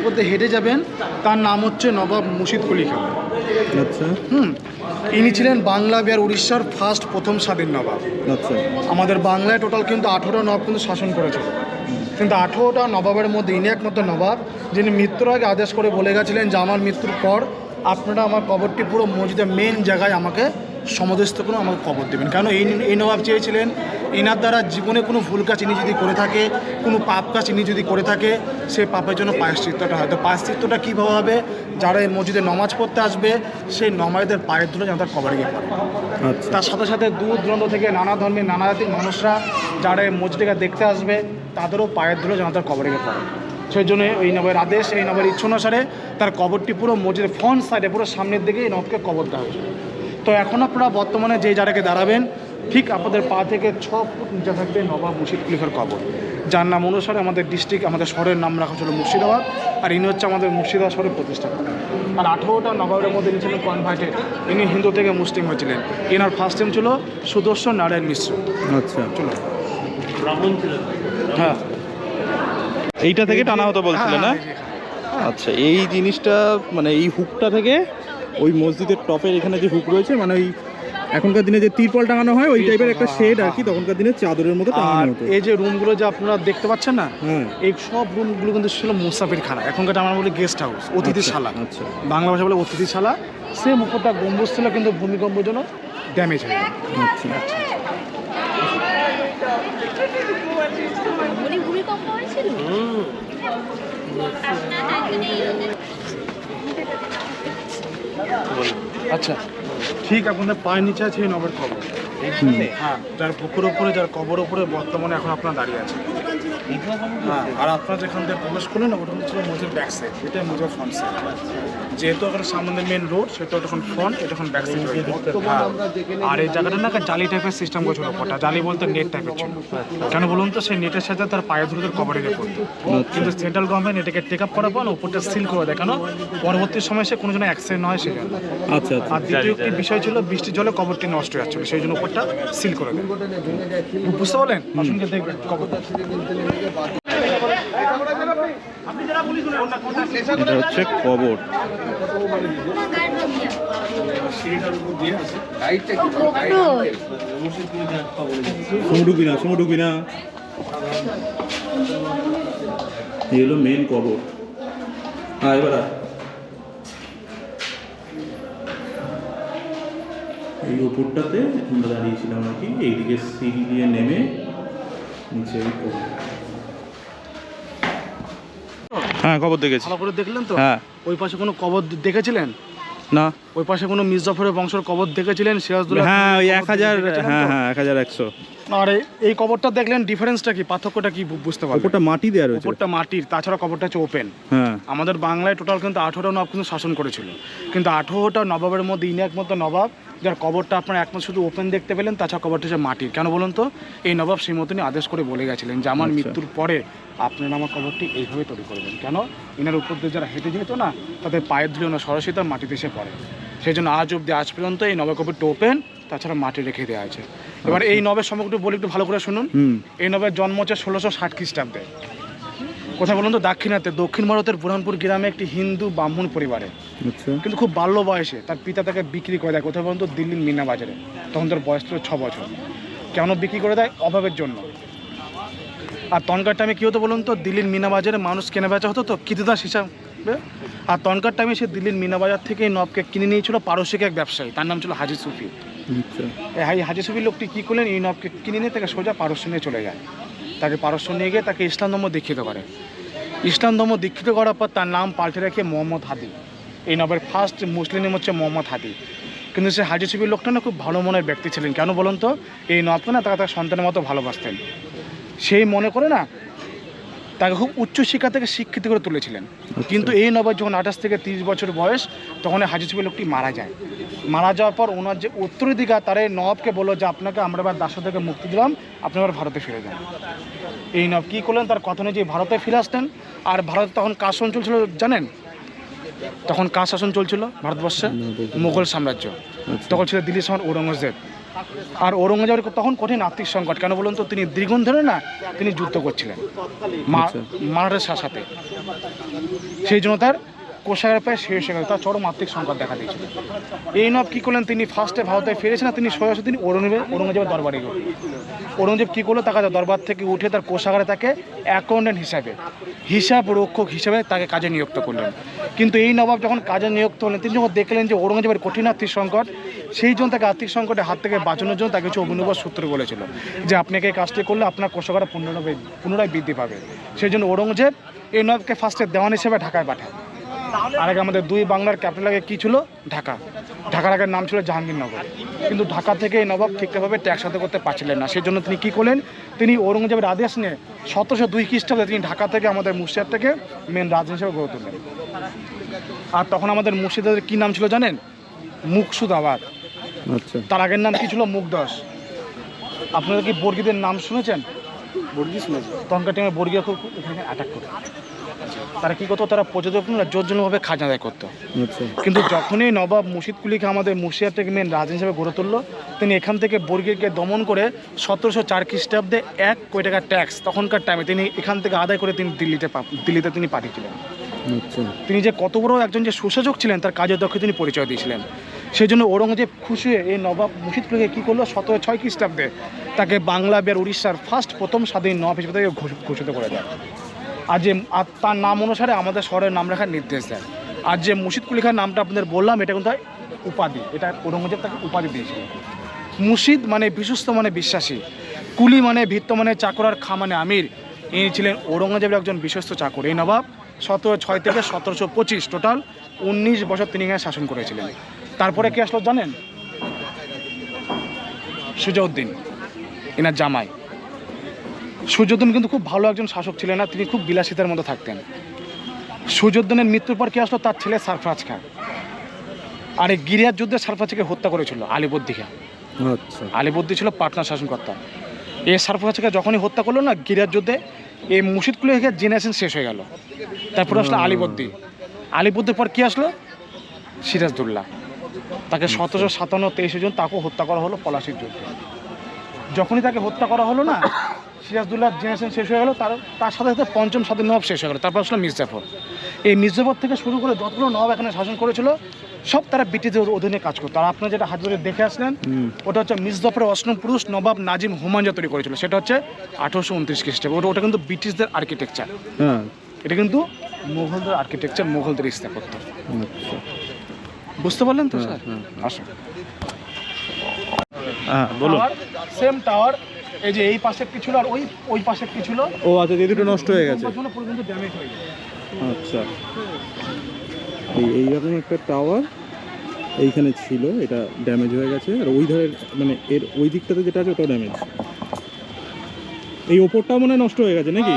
উপর দিয়ে হেঁটে যাবেন, তার নাম হচ্ছে নবাব মুর্শিদ কুলি খান। আচ্ছা। ইনি ছিলেন বাংলা বিহার উড়িষ্যার প্রথম স্বাধীন নবাব। আচ্ছা। আমাদের বাংলায় টোটাল কিন্তু 18টা নবাব কিন্তু শাসন করেছিল, কিন্তু 18টা নবাবের মধ্যে ইনি একমাত্র নবাব যিনি মৃত্যুর আগে আদেশ করে বলে গেছিলেন যে আমার মৃত্যুর পর আপনারা আমার কবরটি পুরো মসজিদের মেন জায়গায় আমাকে সমাধিস্থ করে আমাকে কবর দেবেন। কারণ এই নবাব চেয়েছিলেন এনার দ্বারা জীবনে কোনো ভুল কাজ ইনি যদি করে থাকে, কোনো পাপ কাজ ইনি যদি করে থাকে, সেই পাপের জন্য প্রায়শ্চিত্তটা হয়। তো প্রায়শ্চিত্তটা কীভাবে হবে? যারা এই মসজিদে নমাজ পড়তে আসবে, সেই নমাজদের পায়ের ধুলো যেন তার কবরে গিয়ে পড়ে। তার সাথে সাথে দূর দূরান্ত থেকে নানা ধর্মের নানা জাতির মানুষরা যারা এই মসজিদকে দেখতে আসবে, তাদেরও পায়ের ধুলো যেন তার কবরে গিয়ে পড়ে। সেই জন্য এই নবের আদেশ, এই নবের ইচ্ছা অনুসারে তার কবরটি পুরো মসজিদের ফ্রন্ট সাইডে পুরো সামনের দিকে এই নবকে কবর দেওয়া হয়েছে। তো এখন আপনারা বর্তমানে যে জায়গাকে দাঁড়াবেন, ঠিক আপনাদের পা থেকে 6 ফুট নিচে থাকবে নবাব মুর্শিদ কুলি খান কবর, যার নাম অনুসারে আমাদের ডিস্ট্রিক্ট, আমাদের শহরের নাম রাখা ছিল মুর্শিদাবাদ, আর ইনি হচ্ছে আমাদের মুর্শিদাবাদ শহরের প্রতিষ্ঠাতা। আর 18টা নবাবের মধ্যে ইনি ছিলেন কনভার্টেড, ইনি হিন্দু থেকে মুসলিম হয়েছিলেন। এনার ফার্স্ট নেম ছিল সুদর্শন নারায়ণ মিশ্র। আচ্ছা। চলো, ব্রাহ্মণ ছিল। হ্যাঁ, এইটা থেকে টানা হতো বলছিলেন না? আচ্ছা, এই জিনিসটা মানে এই হুকটা থেকে ওই মসজিদের টপের এখানে যে হুক রয়েছে, মানে ওই এখনকার দিনে যে তিরপল টাঙানো হয় ওই টাইপের একটা শেড আর কি, তখনকার দিনে চাদরের মতো টাঙানো হতো। এই যে রুমগুলো যে আপনারা দেখতে পাচ্ছেন না, এই সব রুমগুলো কিন্তু ছিল মুসাফির খানা, এখনকার আমরা বলি গেস্ট হাউস, অতিথিশালা। আচ্ছা। বাংলা ভাষা বলে অতিথিশালা। সেম উপরটা গম্বুজ ছিল, কিন্তু ভূমিকম্পের জন্য ড্যামেজ হয়ে যায়। ভূমিকম্প হয়েছিল। আচ্ছা, ঠিক আপনাদের পায়ের নিচে আছে এই নবের কবর। হ্যাঁ, যার বুকের ওপরে, যার কবর ওপরে বর্তমানে এখন আপনারা দাঁড়িয়ে আছেন। হ্যাঁ, আর আপনারা যেখান থেকে প্রবেশ করলেন না, ওটা ছিল মসজিদ ব্যাক সাইড, এটা মসজিদ ফ্রন্ট সাইড। যেহেতু এখন সামনে মেন রোড, সেটা এখন ফ্রন্ট, এটা এখন ব্যাক সাইড। আর এই জায়গাটা না জালি টাইপের সিস্টেম করেছিল, ওপরটা জালি বলতে নেট টাইপের ছিল। কেন বলুন তো? সেই নেটের সাথে তার পায়ে ধরে কবরে গিয়ে পড়তো, কিন্তু সেন্ট্রাল গভর্নমেন্ট এটাকে টেক আপ করার পর ওপরটা সিল করে দেখানো, পরবর্তী সময় সে কোনো জন্য অ্যাক্সিডেন্ট হয় সেই জন্য। আচ্ছা। আর দ্বিতীয় একটি বিষয় ছিল বৃষ্টির জলে কবরটি নষ্ট হয়ে যাচ্ছিল, সেই জন্য উপরটা সিল করে দেয়। বুঝতে পারলেন? আসুনকে দেখবেন কবরটা। এটা হচ্ছে কবর। সময় ঢুকবি না। এই হলো মেন কবর। এবার এই ওপরটাতে আমরা দাঁড়িয়েছিলাম আর কি, এইদিকে সিঁড়ি দিয়ে নেমে নিচে ওই কবর। হ্যাঁ, কবর দেখেছি। ভালো করে দেখলেন তো? হ্যাঁ। ওই পাশে কোনো কবর দেখেছিলেন? না। ওই পাশে কোনো মির্জাফরের বংশের কবর দেখেছিলেন? সিরাজদৌল্লা হ্যাঁ ওই 1000, হ্যাঁ হ্যাঁ 1100। আর এই কবরটা দেখলেন, ডিফারেন্সটা কি, পার্থক্যটা কি বুঝতে পারবেন? ওপরটা মাটি দেওয়া রয়েছে। ওপরটা মাটির, তাছাড়া কবরটা হচ্ছে ওপেন। হ্যাঁ আমাদের বাংলায় টোটাল কিন্তু 18টা নবাব কিন্তু শাসন করেছিল, কিন্তু 18টা নবাবের মধ্যে ইনি একমাত্র নবাব যার কবরটা আপনারা একমাত্র শুধু ওপেন দেখতে পেলেন, তাছাড়া কবরটা হচ্ছে মাটির। কেন বলুন তো? এই নবাব সেই মতনই আদেশ করে বলে গেছিলেন যে আমার মৃত্যুর পরে আপনারা আমার কবরটি এইভাবে তৈরি করবেন। কেন? ইনার উপর দিয়ে যারা হেঁটে যেত না, তাদের পায়ের ধুলে ওনার সরাসরি তার মাটিতে এসে পড়ে। সেই জন্য আজ অব্দি, আজ পর্যন্ত এই নবাব কবরটা ওপেন, তাছাড়া মাটি রেখে দেওয়া আছে। এবার এই নবের সম্পর্কে একটু বলি, একটু ভালো করে শুনুন। এই নবের জন্ম হচ্ছে 1660 খ্রিস্টাব্দে। কোথায় বলুন তো? দাক্ষিণাত্যে, দক্ষিণ ভারতের বুরহানপুর গ্রামে একটি হিন্দু ব্রাহ্মণ পরিবারে। কিন্তু খুব বাল্য বয়সে তার পিতা তাকে বিক্রি করে দেয়। কোথায় বলুন তো? দিল্লির মিনা বাজারে। তখন তার বয়স ছিল 6 বছর। কেন বিক্রি করে দেয়? অভাবের জন্য। আর তখনকার টাইমে কী হতো বলুন তো? দিল্লির মিনা বাজারে মানুষ কেনা বেচা হতো তো কৃতদাস হিসাবে। আর তখনকার টাইমে সে দিল্লির মিনা বাজার থেকে এই নবকে কিনে নিয়েছিল পারস্যিক এক ব্যবসায়ী, তার নাম ছিল হাজি সুফি। এই হাজি সুফি লোকটি কী করলেন? এই নবকে কিনে নিয়ে তাকে সোজা পারস্য নিয়ে চলে যায়। তাকে পারস্য নিয়ে গিয়ে তাকে ইসলাম ধর্ম দীক্ষিত করে। ইসলাম ধর্ম দীক্ষিত করার পর তার নাম পাল্টে রাখে মোহাম্মদ হাদি। এই নবের ফার্স্ট মুসলিম নেম হচ্ছে মোহাম্মদ হাদি। কিন্তু সে হাজি সুফির লোকটা না খুব ভালো মনের ব্যক্তি ছিলেন। কেন বলুন তো? এই নবকে না তাকে তার সন্তানের মতো ভালোবাসতেন। সেই মনে করে না তাকে খুব উচ্চ শিক্ষা থেকে শিক্ষিত করে তুলেছিলেন। কিন্তু এই নবের যখন 28 থেকে 30 বছর বয়স, তখন হাজি সুফি লোকটি মারা যায়। মারা যাওয়ার পর ওনার যে উত্তরাধিকার, তার এই নবাবকে বললো যে আপনাকে আমরা এবার দাসত্ব থেকে মুক্তি দিলাম, আপনি আবার ভারতে ফিরে যান। এই নব কী করলেন? তার কথা অনুযায়ী ভারতে ফিরে আসতেন। আর ভারতে তখন কার শাসন চলছিল জানেন? তখন কার শাসন চলছিল ভারতবর্ষে? মুঘল সাম্রাজ্য। তখন ছিল দিল্লি সম্রাট ঔরঙ্গজেব। আর ঔরঙ্গজেবের তখন কঠিন আর্থিক সংকট। কেন বলুন তো? তিনি দীর্ঘদিন ধরে না তিনি যুদ্ধ করছিলেন মারাঠার সাথে। সেই জন্য তার কোষাগার প্রায় শেষ হয়ে গেল, তার চরম আর্থিক সংকট দেখা দিয়েছিল। এই নব কী করলেন? তিনি ফার্স্টে ভারতে ফিরেছেন না, তিনি সরাসরি তিনি ঔরঙ্গজেবের দরবারে গেলেন। ঔরঙ্গজেব কী করলো? তাকে দরবার থেকে উঠে তার কোষাগারে তাকে অ্যাকাউন্টেন্ট হিসাবে, হিসাব রক্ষক হিসাবে তাকে কাজে নিযুক্ত করলেন। কিন্তু এই নবাব যখন কাজে নিযুক্ত হলেন, তিনি যখন দেখলেন যে ঔরঙ্গজেবের কঠিন আর্থিক সংকট, সেই জন্য তাকে আর্থিক সংকটের হাত থেকে বাঁচানোর জন্য তাকে কিছু অভিনব সূত্র বলেছিল যে আপনাকে এই কাজটি করলে আপনার কোষাগারে পুনরায় বৃদ্ধি পাবে। সেই জন্য ঔরঙ্গজেব এই নবাবকে ফার্স্টে দেওয়ান হিসেবে ঢাকায় পাঠায়। আর আগে আমাদের দুই বাংলার ক্যাপিটাল আগে কী ছিল? ঢাকা। ঢাকার আগের নাম ছিল জাহাঙ্গীরনগর। কিন্তু ঢাকা থেকে এই নবাব ঠিকঠাকভাবে ট্যাক্স আদায় করতে পারছিলেন না। সেই জন্য তিনি কী করলেন? তিনি ঔরঙ্গজেবের আদেশ নিয়ে 1702 খ্রিস্টাব্দে তিনি ঢাকা থেকে আমাদের মুর্শিদাবাদ থেকে মেন রাজধানী হিসেবে গড়ে তুললেন। আর তখন আমাদের মুর্শিদাবাদের কী নাম ছিল জানেন? মুকসুদাবাদ। আচ্ছা। তার আগের নাম কী ছিল? মুগদশ। আপনারা কি বর্গীদের নাম শুনেছেন? বর্গী শুনেছেন? তখনকার টাইমে বর্গীরা খুব এখানে অ্যাটাক করতো। তারা কী করতো? তারা পর্যটকরা জোরজনকভাবে খাজনা আদায় করতো। কিন্তু যখনই নবাব মুর্শিদ কুলিকে আমাদের মুর্শিদাবাদ থেকে মেন রাজধানী হিসেবে গড়ে তুললো, তিনি এখান থেকে বর্গীরকে দমন করে 1704 খ্রিস্টাব্দে 1 কোটি টাকা ট্যাক্স তখনকার টাইমে তিনি এখান থেকে আদায় করে তিনি দিল্লিতে তিনি পাঠিয়েছিলেন। তিনি যে কত বড় একজন যে সুশাসক ছিলেন, তার কাজের দক্ষে তিনি পরিচয় দিয়েছিলেন। সেই জন্য ঔরঙ্গজেব খুশি হয়ে এই নবাব মুর্শিদ কুলিকে কী করলো? 1706 খ্রিস্টাব্দে তাকে বাংলা, বিহার, উড়িষ্যার ফার্স্ট প্রথম স্বাধীন নবাব হিসেবে তাকে ঘোষিত করে দেয়। আর তার নাম অনুসারে আমাদের শহরের নাম রাখার নির্দেশ দেয়। আর যে মুর্শিদ কুলি খান নামটা আপনাদের বললাম, এটা কিন্তু উপাধি, এটা ঔরঙ্গজেব তাকে উপাধি দিয়েছিল। মুর্শিদ মানে বিশ্বস্ত মানে বিশ্বাসী, কুলি মানে ভিত্ত মানে চাকর, আর খা মানে আমির। ইনি ছিলেন ঔরঙ্গজেবের একজন বিশ্বস্ত চাকর। এই নবাব 1706 থেকে 1725 টোটাল 19 বছর তিনি এখানে শাসন করেছিলেন। তারপরে কে আসলো জানেন? সুজাউদ্দিন, এনার জামাই। সুজাউদ্দিন কিন্তু খুব ভালো একজন শাসক ছিলেন না, তিনি খুব বিলাসিতার মধ্যে থাকতেন। সুজাউদ্দিনের মৃত্যুর পর কে আসলো? তার ছেলে সরফরাজ খান। আর এই গিরিয়ার যুদ্ধে সরফরাজ খানকে হত্যা করেছিল আলীবর্দী খান। আচ্ছা। আলীবর্দী ছিল পাটনার শাসনকর্তা। এই সরফরাজ খান যখনই হত্যা করলো না গিরিয়ার যুদ্ধে, এই মুর্শিদ কুলি জেনারেশন শেষ হয়ে গেল। তারপরে আসলো আলীবর্দী। আলীবর্দীর পর কি আসলো? সিরাজদৌল্লা। তাকে 1757-23 জন তাকেও হত্যা করা হলো পলাশির যুদ্ধে। যখনই তাকে হত্যা করা হলো না, সিরাজদৌল্লার জেনারেশন শেষ হয়ে গেল। তার সাথে সাথে পঞ্চম স্বাধীন নবাব শেষ হয়ে গেল। তারপর আসলো মির্জাফর। এই মির্জাফর থেকে শুরু করে যতগুলো নবাব এখানে শাসন করেছিল, সব তারা ব্রিটিশদের অধীনে কাজ করতো। আর আপনারা যেটা হাজারে দেখে আসলেন, ওটা হচ্ছে মির্জাফরের অষ্টম পুরুষ নবাব নাজিম হুমায়ুন তৈরি করেছিল। সেটা হচ্ছে 1829 খ্রিস্টাব্দে। ওটা কিন্তু ব্রিটিশদের আর্কিটেকচার। এটা কিন্তু মুঘলদের আর্কিটেকচার, মুঘলদের স্থাপত্য। বুঝতে পারলেন তো স্যার? আসুন। হ্যাঁ বলুন। সেম টাওয়ার, এই যে এই পাশে কি ছিল আর ওই পাশে কি ছিল? ও আচ্ছা, এই দুটো নষ্ট হয়ে গেছে। পুরো কিন্তু ড্যামেজ হয়ে গেছে। আচ্ছা, এইরকম একটা টাওয়ার এইখানে ছিল, এটা ড্যামেজ হয়ে গেছে। আর ওই ধারে মানে এর ওই দিকটাতে যেটা আছে ওটাও ড্যামেজ। এই ওপরটাও মনে হয় নষ্ট হয়ে গেছে নাকি?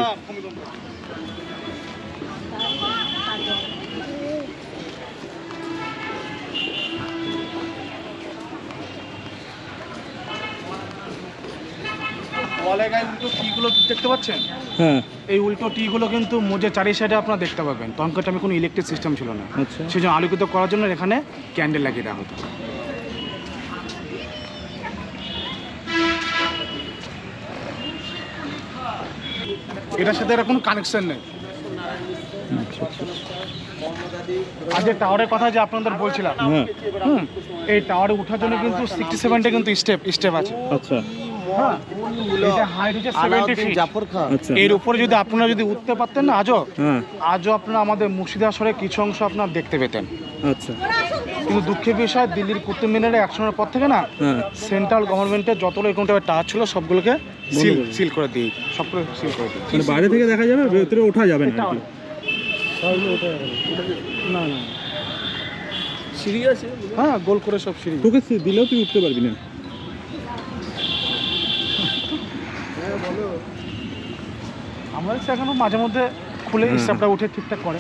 ওয়ালের গায়ে উল্টো টিগুলো দেখতে পাচ্ছেন? হ্যাঁ। এই উল্টো টিগুলো কিন্তু মোজে চারি সাইডে আপনারা দেখতে পাবেন। তখনকার টাইমে কোনো ইলেকট্রিক সিস্টেম ছিল না, আচ্ছা। সেই জন্য আলোকিত করার জন্য এখানে ক্যান্ডেল লাগিয়ে দেওয়া হতো। এটার সাথে এর কোনো কানেকশন নেই। আর যে টাওয়ারের কথা যে আপনাদের বলছিলাম, এই টাওয়ারে ওঠার জন্য কিন্তু 67টা কিন্তু স্টেপ আছে। আচ্ছা। হ্যাঁ, এটা হাইট হচ্ছে 70 ফিট। আচ্ছা। এর উপরে যদি আপনারা যদি উঠতে পারতেন না আজও আপনারা আমাদের মুর্শিদাবাদের কিছু অংশ আপনারা দেখতে পেতেন। আচ্ছা। কিন্তু দুঃখের বিষয়, দিল্লির কুতুব মিনারে অ্যাকশনের পর থেকে না সেন্ট্রাল গভর্নমেন্টের যতগুলো এরকম টাওয়ার ছিল সবগুলোকে সিল করে দিয়ে, সবগুলো সিল করে দিয়ে। মানে বাইরে থেকে দেখা যাবে, ভেতরে ওঠা যাবে না। না না, সিঁড়ি আছে, হ্যাঁ, গোল করে সব সিঁড়ি। তোকে দিলেও তুই উঠতে পারবি না। আমরা এখনো মাঝে মধ্যে খুলে স্টাফটা উঠে ঠিকঠাক করে।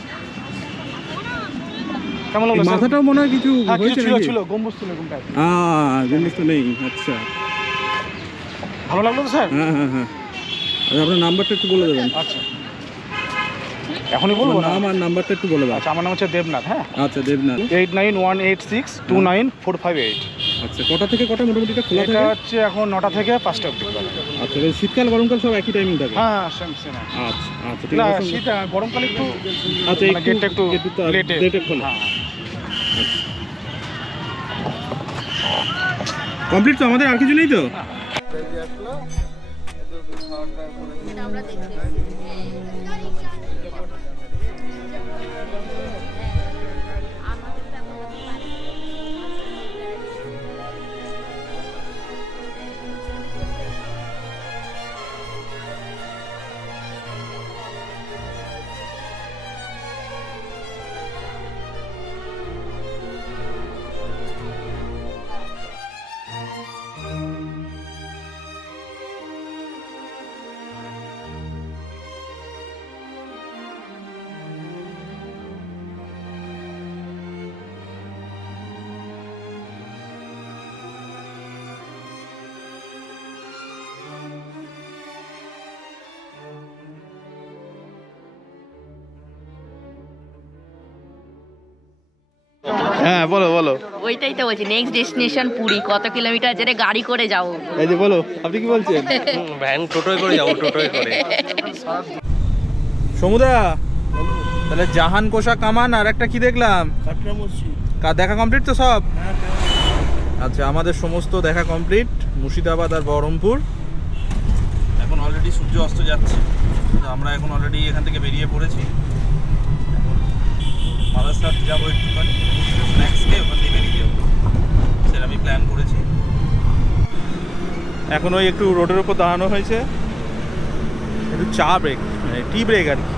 কেমন লাগলো? মাথাটাও মনে হয় কিছু হয়েছে নাকি? ছিল গম্বুজ ছিল এরকম টাইপ। গম্বুজ তো নেই। আচ্ছা, ভালো লাগলো তো স্যার? হ্যাঁ হ্যাঁ হ্যাঁ। আপনার নাম্বারটা একটু বলে দেবেন। আচ্ছা, এখনই বলবো? নাম আর নাম্বারটা একটু বলে দেবেন। আচ্ছা, আমার নাম হচ্ছে দেবনাথ। হ্যাঁ, আচ্ছা, দেবনাথ। 8918629458। আচ্ছা, কটা থেকে কটা মোটামুটি এটা খোলা থাকে? এটা হচ্ছে এখন 9টা থেকে 5টা অবধি। আচ্ছা, শীতকাল গরমকাল সব একই টাইমিং থাকে? হ্যাঁ, সেম। আচ্ছা আচ্ছা, ঠিক না, আছে। শীত গরমকালে একটু, আচ্ছা, গেটটা একটু লেটে খোলা। হ্যাঁ। কমপ্লিট তো? আমাদের আর কিছু নেই তো? আমরা দেখি হ্যাঁ, বলো বলো। ওইটাই তো বলছি, নেক্সট ডেস্টিনেশন পুরী। কত কিলোমিটার যেটা গাড়ি করে যাবো? এই যে বলো, আপনি কি বলছেন? ভ্যান টোটোয় করে যাবো, টোটোয় করে। সমুদা, তাহলে জাহান কোষা কামান আর একটা কি দেখলাম, দেখা কমপ্লিট তো সব? আচ্ছা, আমাদের সমস্ত দেখা কমপ্লিট, মুর্শিদাবাদ আর বহরমপুর। এখন অলরেডি সূর্য অস্ত যাচ্ছে, আমরা এখন অলরেডি এখান থেকে বেরিয়ে পড়েছি। মাদারসাট যাবো একটুখানি, স্ন্যাক্স খেয়ে ওখান থেকে বেরিয়ে যাবো, সেটা আমি প্ল্যান করেছি। এখন ওই একটু রোডের উপর দাঁড়ানো হয়েছে, একটু চা ব্রেক, মানে টি ব্রেক আর কি।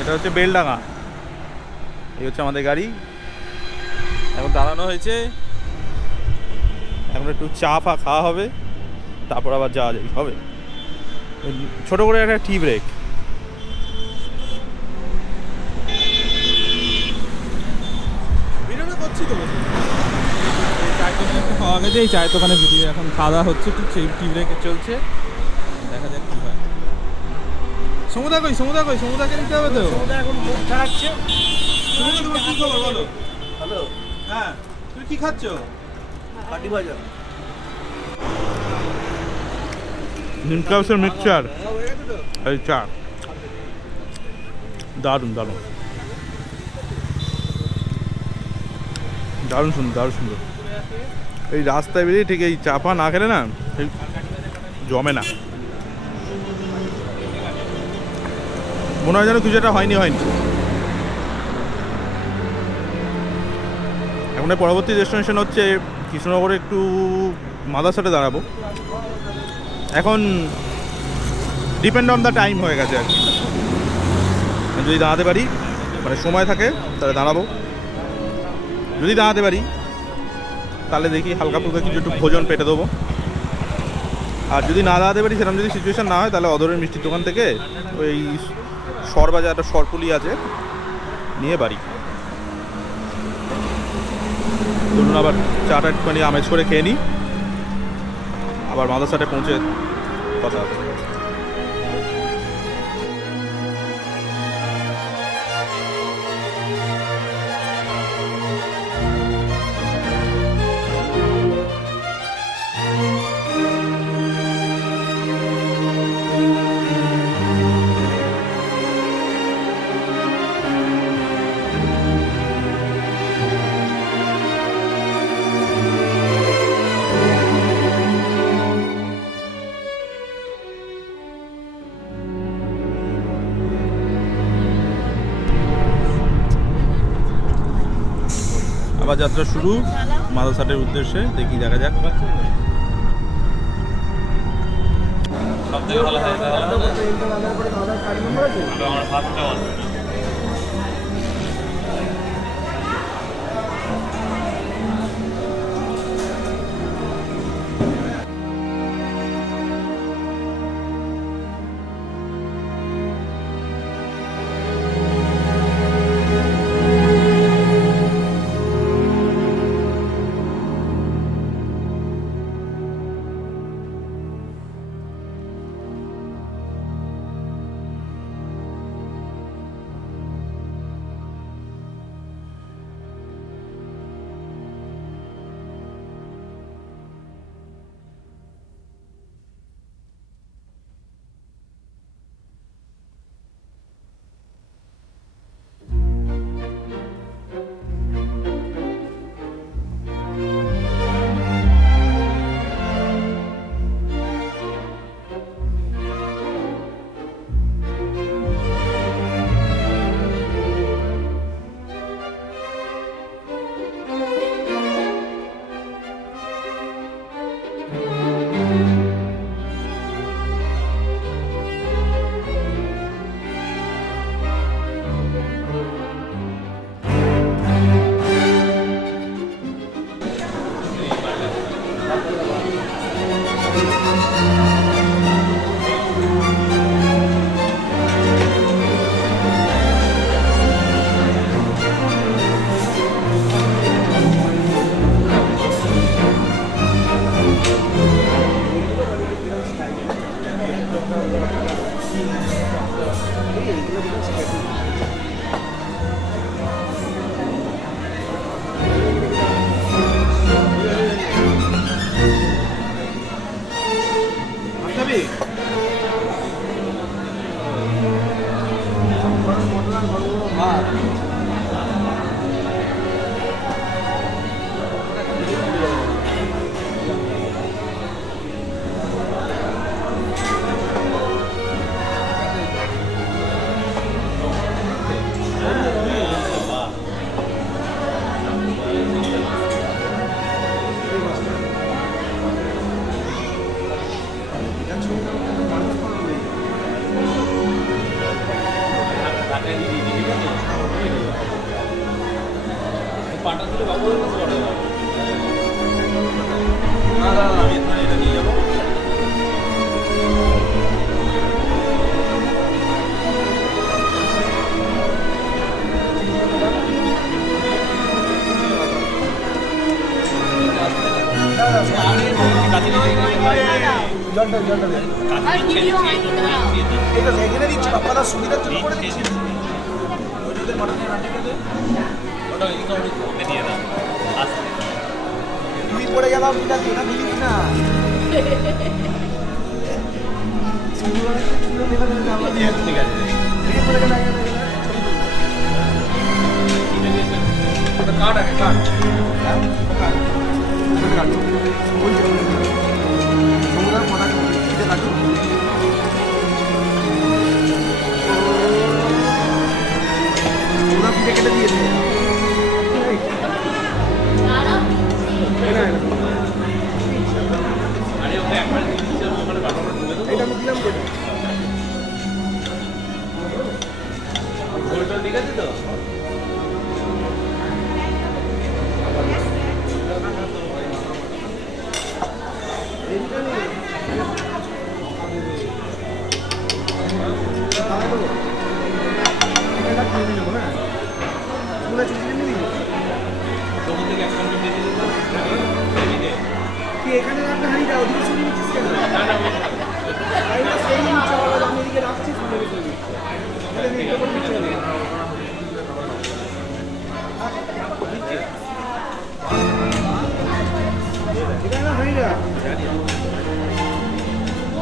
এটা হচ্ছে বেলডাঙ্গা, এই হচ্ছে আমাদের গাড়ি। এখন দাঁড়ানো হয়েছে, এখন একটু চা ফা খাওয়া হবে, তারপর আবার যাওয়া যাবে হবে। ছোটো করে একটা টি ব্রেক। চায়ের দোকানে একটু খাওয়া গেছে, এই চায়ের দোকানে ভিডিও এখন খাওয়া হচ্ছে, ঠিক সেই টি ব্রেকে চলছে। দেখা যাক কী হয়। সমুদা কই? সমুদাকে নিতে হবে তো। এখন মুখ ছাড়াচ্ছে। সমুদা, তোমার কি খবর বলো? হ্যালো। হ্যাঁ, তুমি কি খাচ্ছ? কাটি ভাজা, নিমকাউসের মিক্সচার, এই চা, দারুণ দারুণ দারুণ সুন্দর, দারুণ সুন্দর। এই রাস্তায় বেরিয়ে ঠিক এই চা পা না খেলে না এই জমে না, মনে হয় যেন কিছু একটা হয়নি। এখন পরবর্তী ডেস্টিনেশন হচ্ছে কৃষ্ণনগরে, একটু মাদারসাটে দাঁড়াবো। এখন ডিপেন্ড অন দ্য টাইম হয়ে গেছে আর কি, যদি দাঁড়াতে পারি মানে সময় থাকে তাহলে দাঁড়াবো, যদি দাঁড়াতে পারি তাহলে দেখি হালকা ফুলকা কিছু একটু ভোজন পেটে দেবো। আর যদি না দাঁড়াতে পারি, সেরকম যদি সিচুয়েশান না হয়, তাহলে অদরের মিষ্টির দোকান থেকে ওই সরবাজার একটা সরপুলি আছে নিয়ে বাড়ি। ধরুন আবার চাটা একটুখানি আমেজ করে খেয়ে নিই, আবার মাদ্রাসাতে পৌঁছে কথা হবে। আবার যাত্রা শুরু মাদ্রাসাটের উদ্দেশ্যে, দেখি দেখা যাক। সব থেকে ভালো হয় আমার ভাতটা পাটা তুলে বাবু বড় আমি এটা নিয়ে যাবো। তুই পড়ে গেলাম দিলিস না ঠিক আছে কাট আগে কাট কেটে দিয়েছে এটা আমি দিলাম ঠিক আছে তো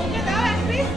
ওকে দাও এক পিস।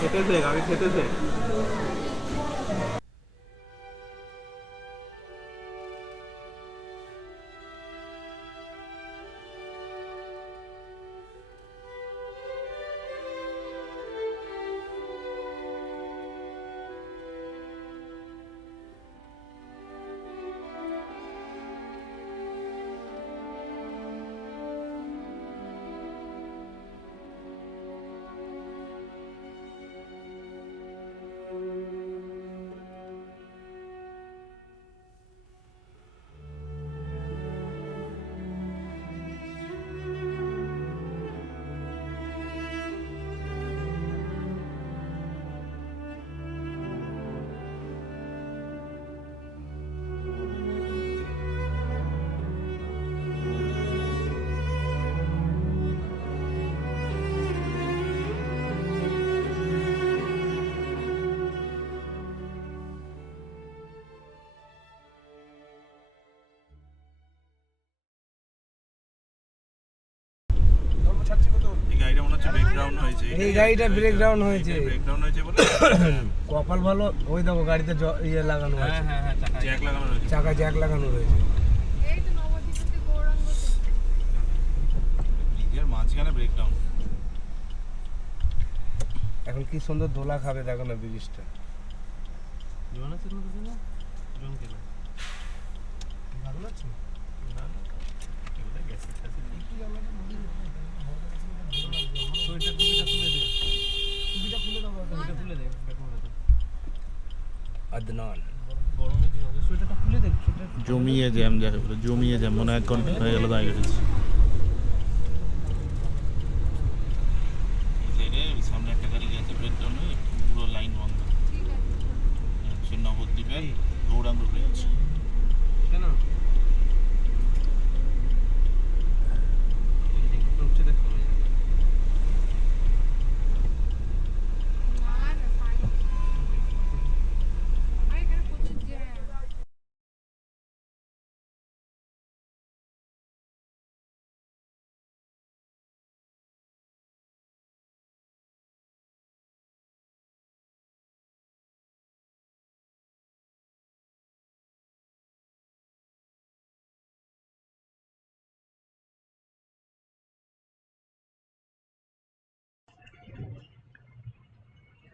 খেতে শেখ, আগে খেতে শেখ। এই গাড়িটা মনে হচ্ছে ব্রেকডাউন হয়েছে। এই গাড়িটা ব্রেকডাউন হয়েছে। ব্রেকডাউন হয়েছে বলে কপাল ভালো, ওই দেখো গাড়িতে ইয়ে লাগানো আছে, জ্যাক লাগানো রয়েছে। চাকা জ্যাক লাগানো রয়েছে। এই তো নবদ্বীপ থেকে গৌরাঙ্গ ব্রিজের মাঝখানে ব্রেকডাউন। এখন কি সুন্দর দোলা খাবে দেখো না ব্রিজটা। ভালো লাগছে? আদনান জমিয়ে জ্যাম, যাকে বলে জমিয়ে জ্যাম, মনে 1 ঘন্টা হয়ে গেল দাঁড়িয়ে রয়েছে। সামনে একটা গাড়ি গেছে ব্রেকডাউন হয়ে, পুরো লাইন বন্ধ। হচ্ছে নবদ্বীপের গৌরাঙ্গ ব্রিজ।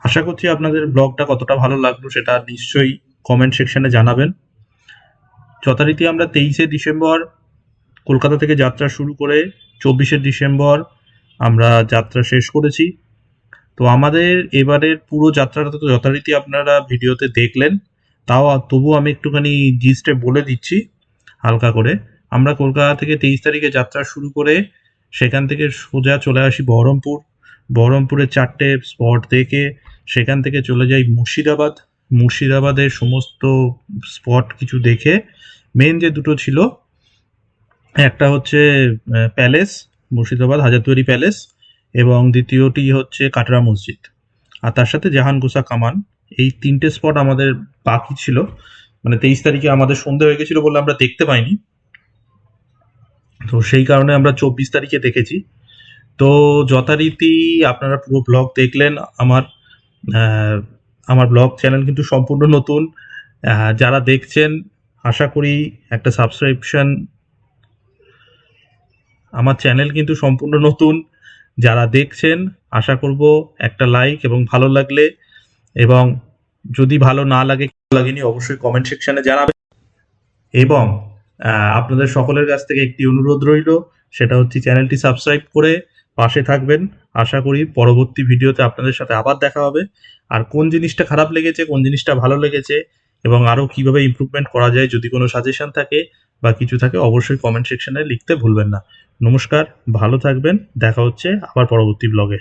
আশা করছি আপনাদের ব্লগটা কতটা ভালো লাগলো সেটা নিশ্চয়ই কমেন্ট সেকশনে জানাবেন। যথারীতি আমরা 23শে ডিসেম্বর কলকাতা থেকে যাত্রা শুরু করে 24শে ডিসেম্বর আমরা যাত্রা শেষ করেছি। তো আমাদের এবারের পুরো যাত্রাটা তো যথারীতি আপনারা ভিডিওতে দেখলেন, তবু আমি একটুখানি জিস্টে বলে দিচ্ছি হালকা করে। আমরা কলকাতা থেকে 23 তারিখে যাত্রা শুরু করে সেখান থেকে সোজা চলে আসি বহরমপুরে 4টে স্পট দেখে সেখান থেকে চলে যাই মুর্শিদাবাদের সমস্ত স্পট কিছু দেখে মেন যে দুটো ছিল, একটা হচ্ছে প্যালেস মুর্শিদাবাদ হাজারদুয়ারি প্যালেস এবং দ্বিতীয়টি হচ্ছে কাটরা মসজিদ, আর তার সাথে জাহানগোসা কামান। এই 3টে স্পট আমাদের বাকি ছিল, মানে 23 তারিখে আমাদের সন্ধে হয়ে গেছিলো বলে আমরা দেখতে পাইনি, তো সেই কারণে আমরা 24 তারিখে দেখেছি। তো যথারীতি আপনারা পুরো ব্লগ দেখলেন। আমার ব্লগ চ্যানেল কিন্তু সম্পূর্ণ নতুন, যারা দেখছেন আশা করি একটা সাবস্ক্রিপশন। আমার চ্যানেল কিন্তু সম্পূর্ণ নতুন, যারা দেখছেন আশা করব একটা লাইক, এবং ভালো লাগলে এবং যদি ভালো না লাগেনি অবশ্যই কমেন্ট সেকশনে জানাবেন। এবং আপনাদের সকলের কাছ থেকে একটি অনুরোধ রইল, সেটা হচ্ছে চ্যানেলটি সাবস্ক্রাইব করে পাশে থাকবেন। আশা করি পরবর্তী ভিডিওতে আপনাদের সাথে আবার দেখা হবে। আর কোন জিনিসটা খারাপ লেগেছে, কোন জিনিসটা ভালো লেগেছে এবং আরও কীভাবে ইমপ্রুভমেন্ট করা যায়, যদি কোনো সাজেশন থাকে বা কিছু থাকে অবশ্যই কমেন্ট সেকশনে লিখতে ভুলবেন না। নমস্কার, ভালো থাকবেন, দেখা হচ্ছে আবার পরবর্তী ব্লগে।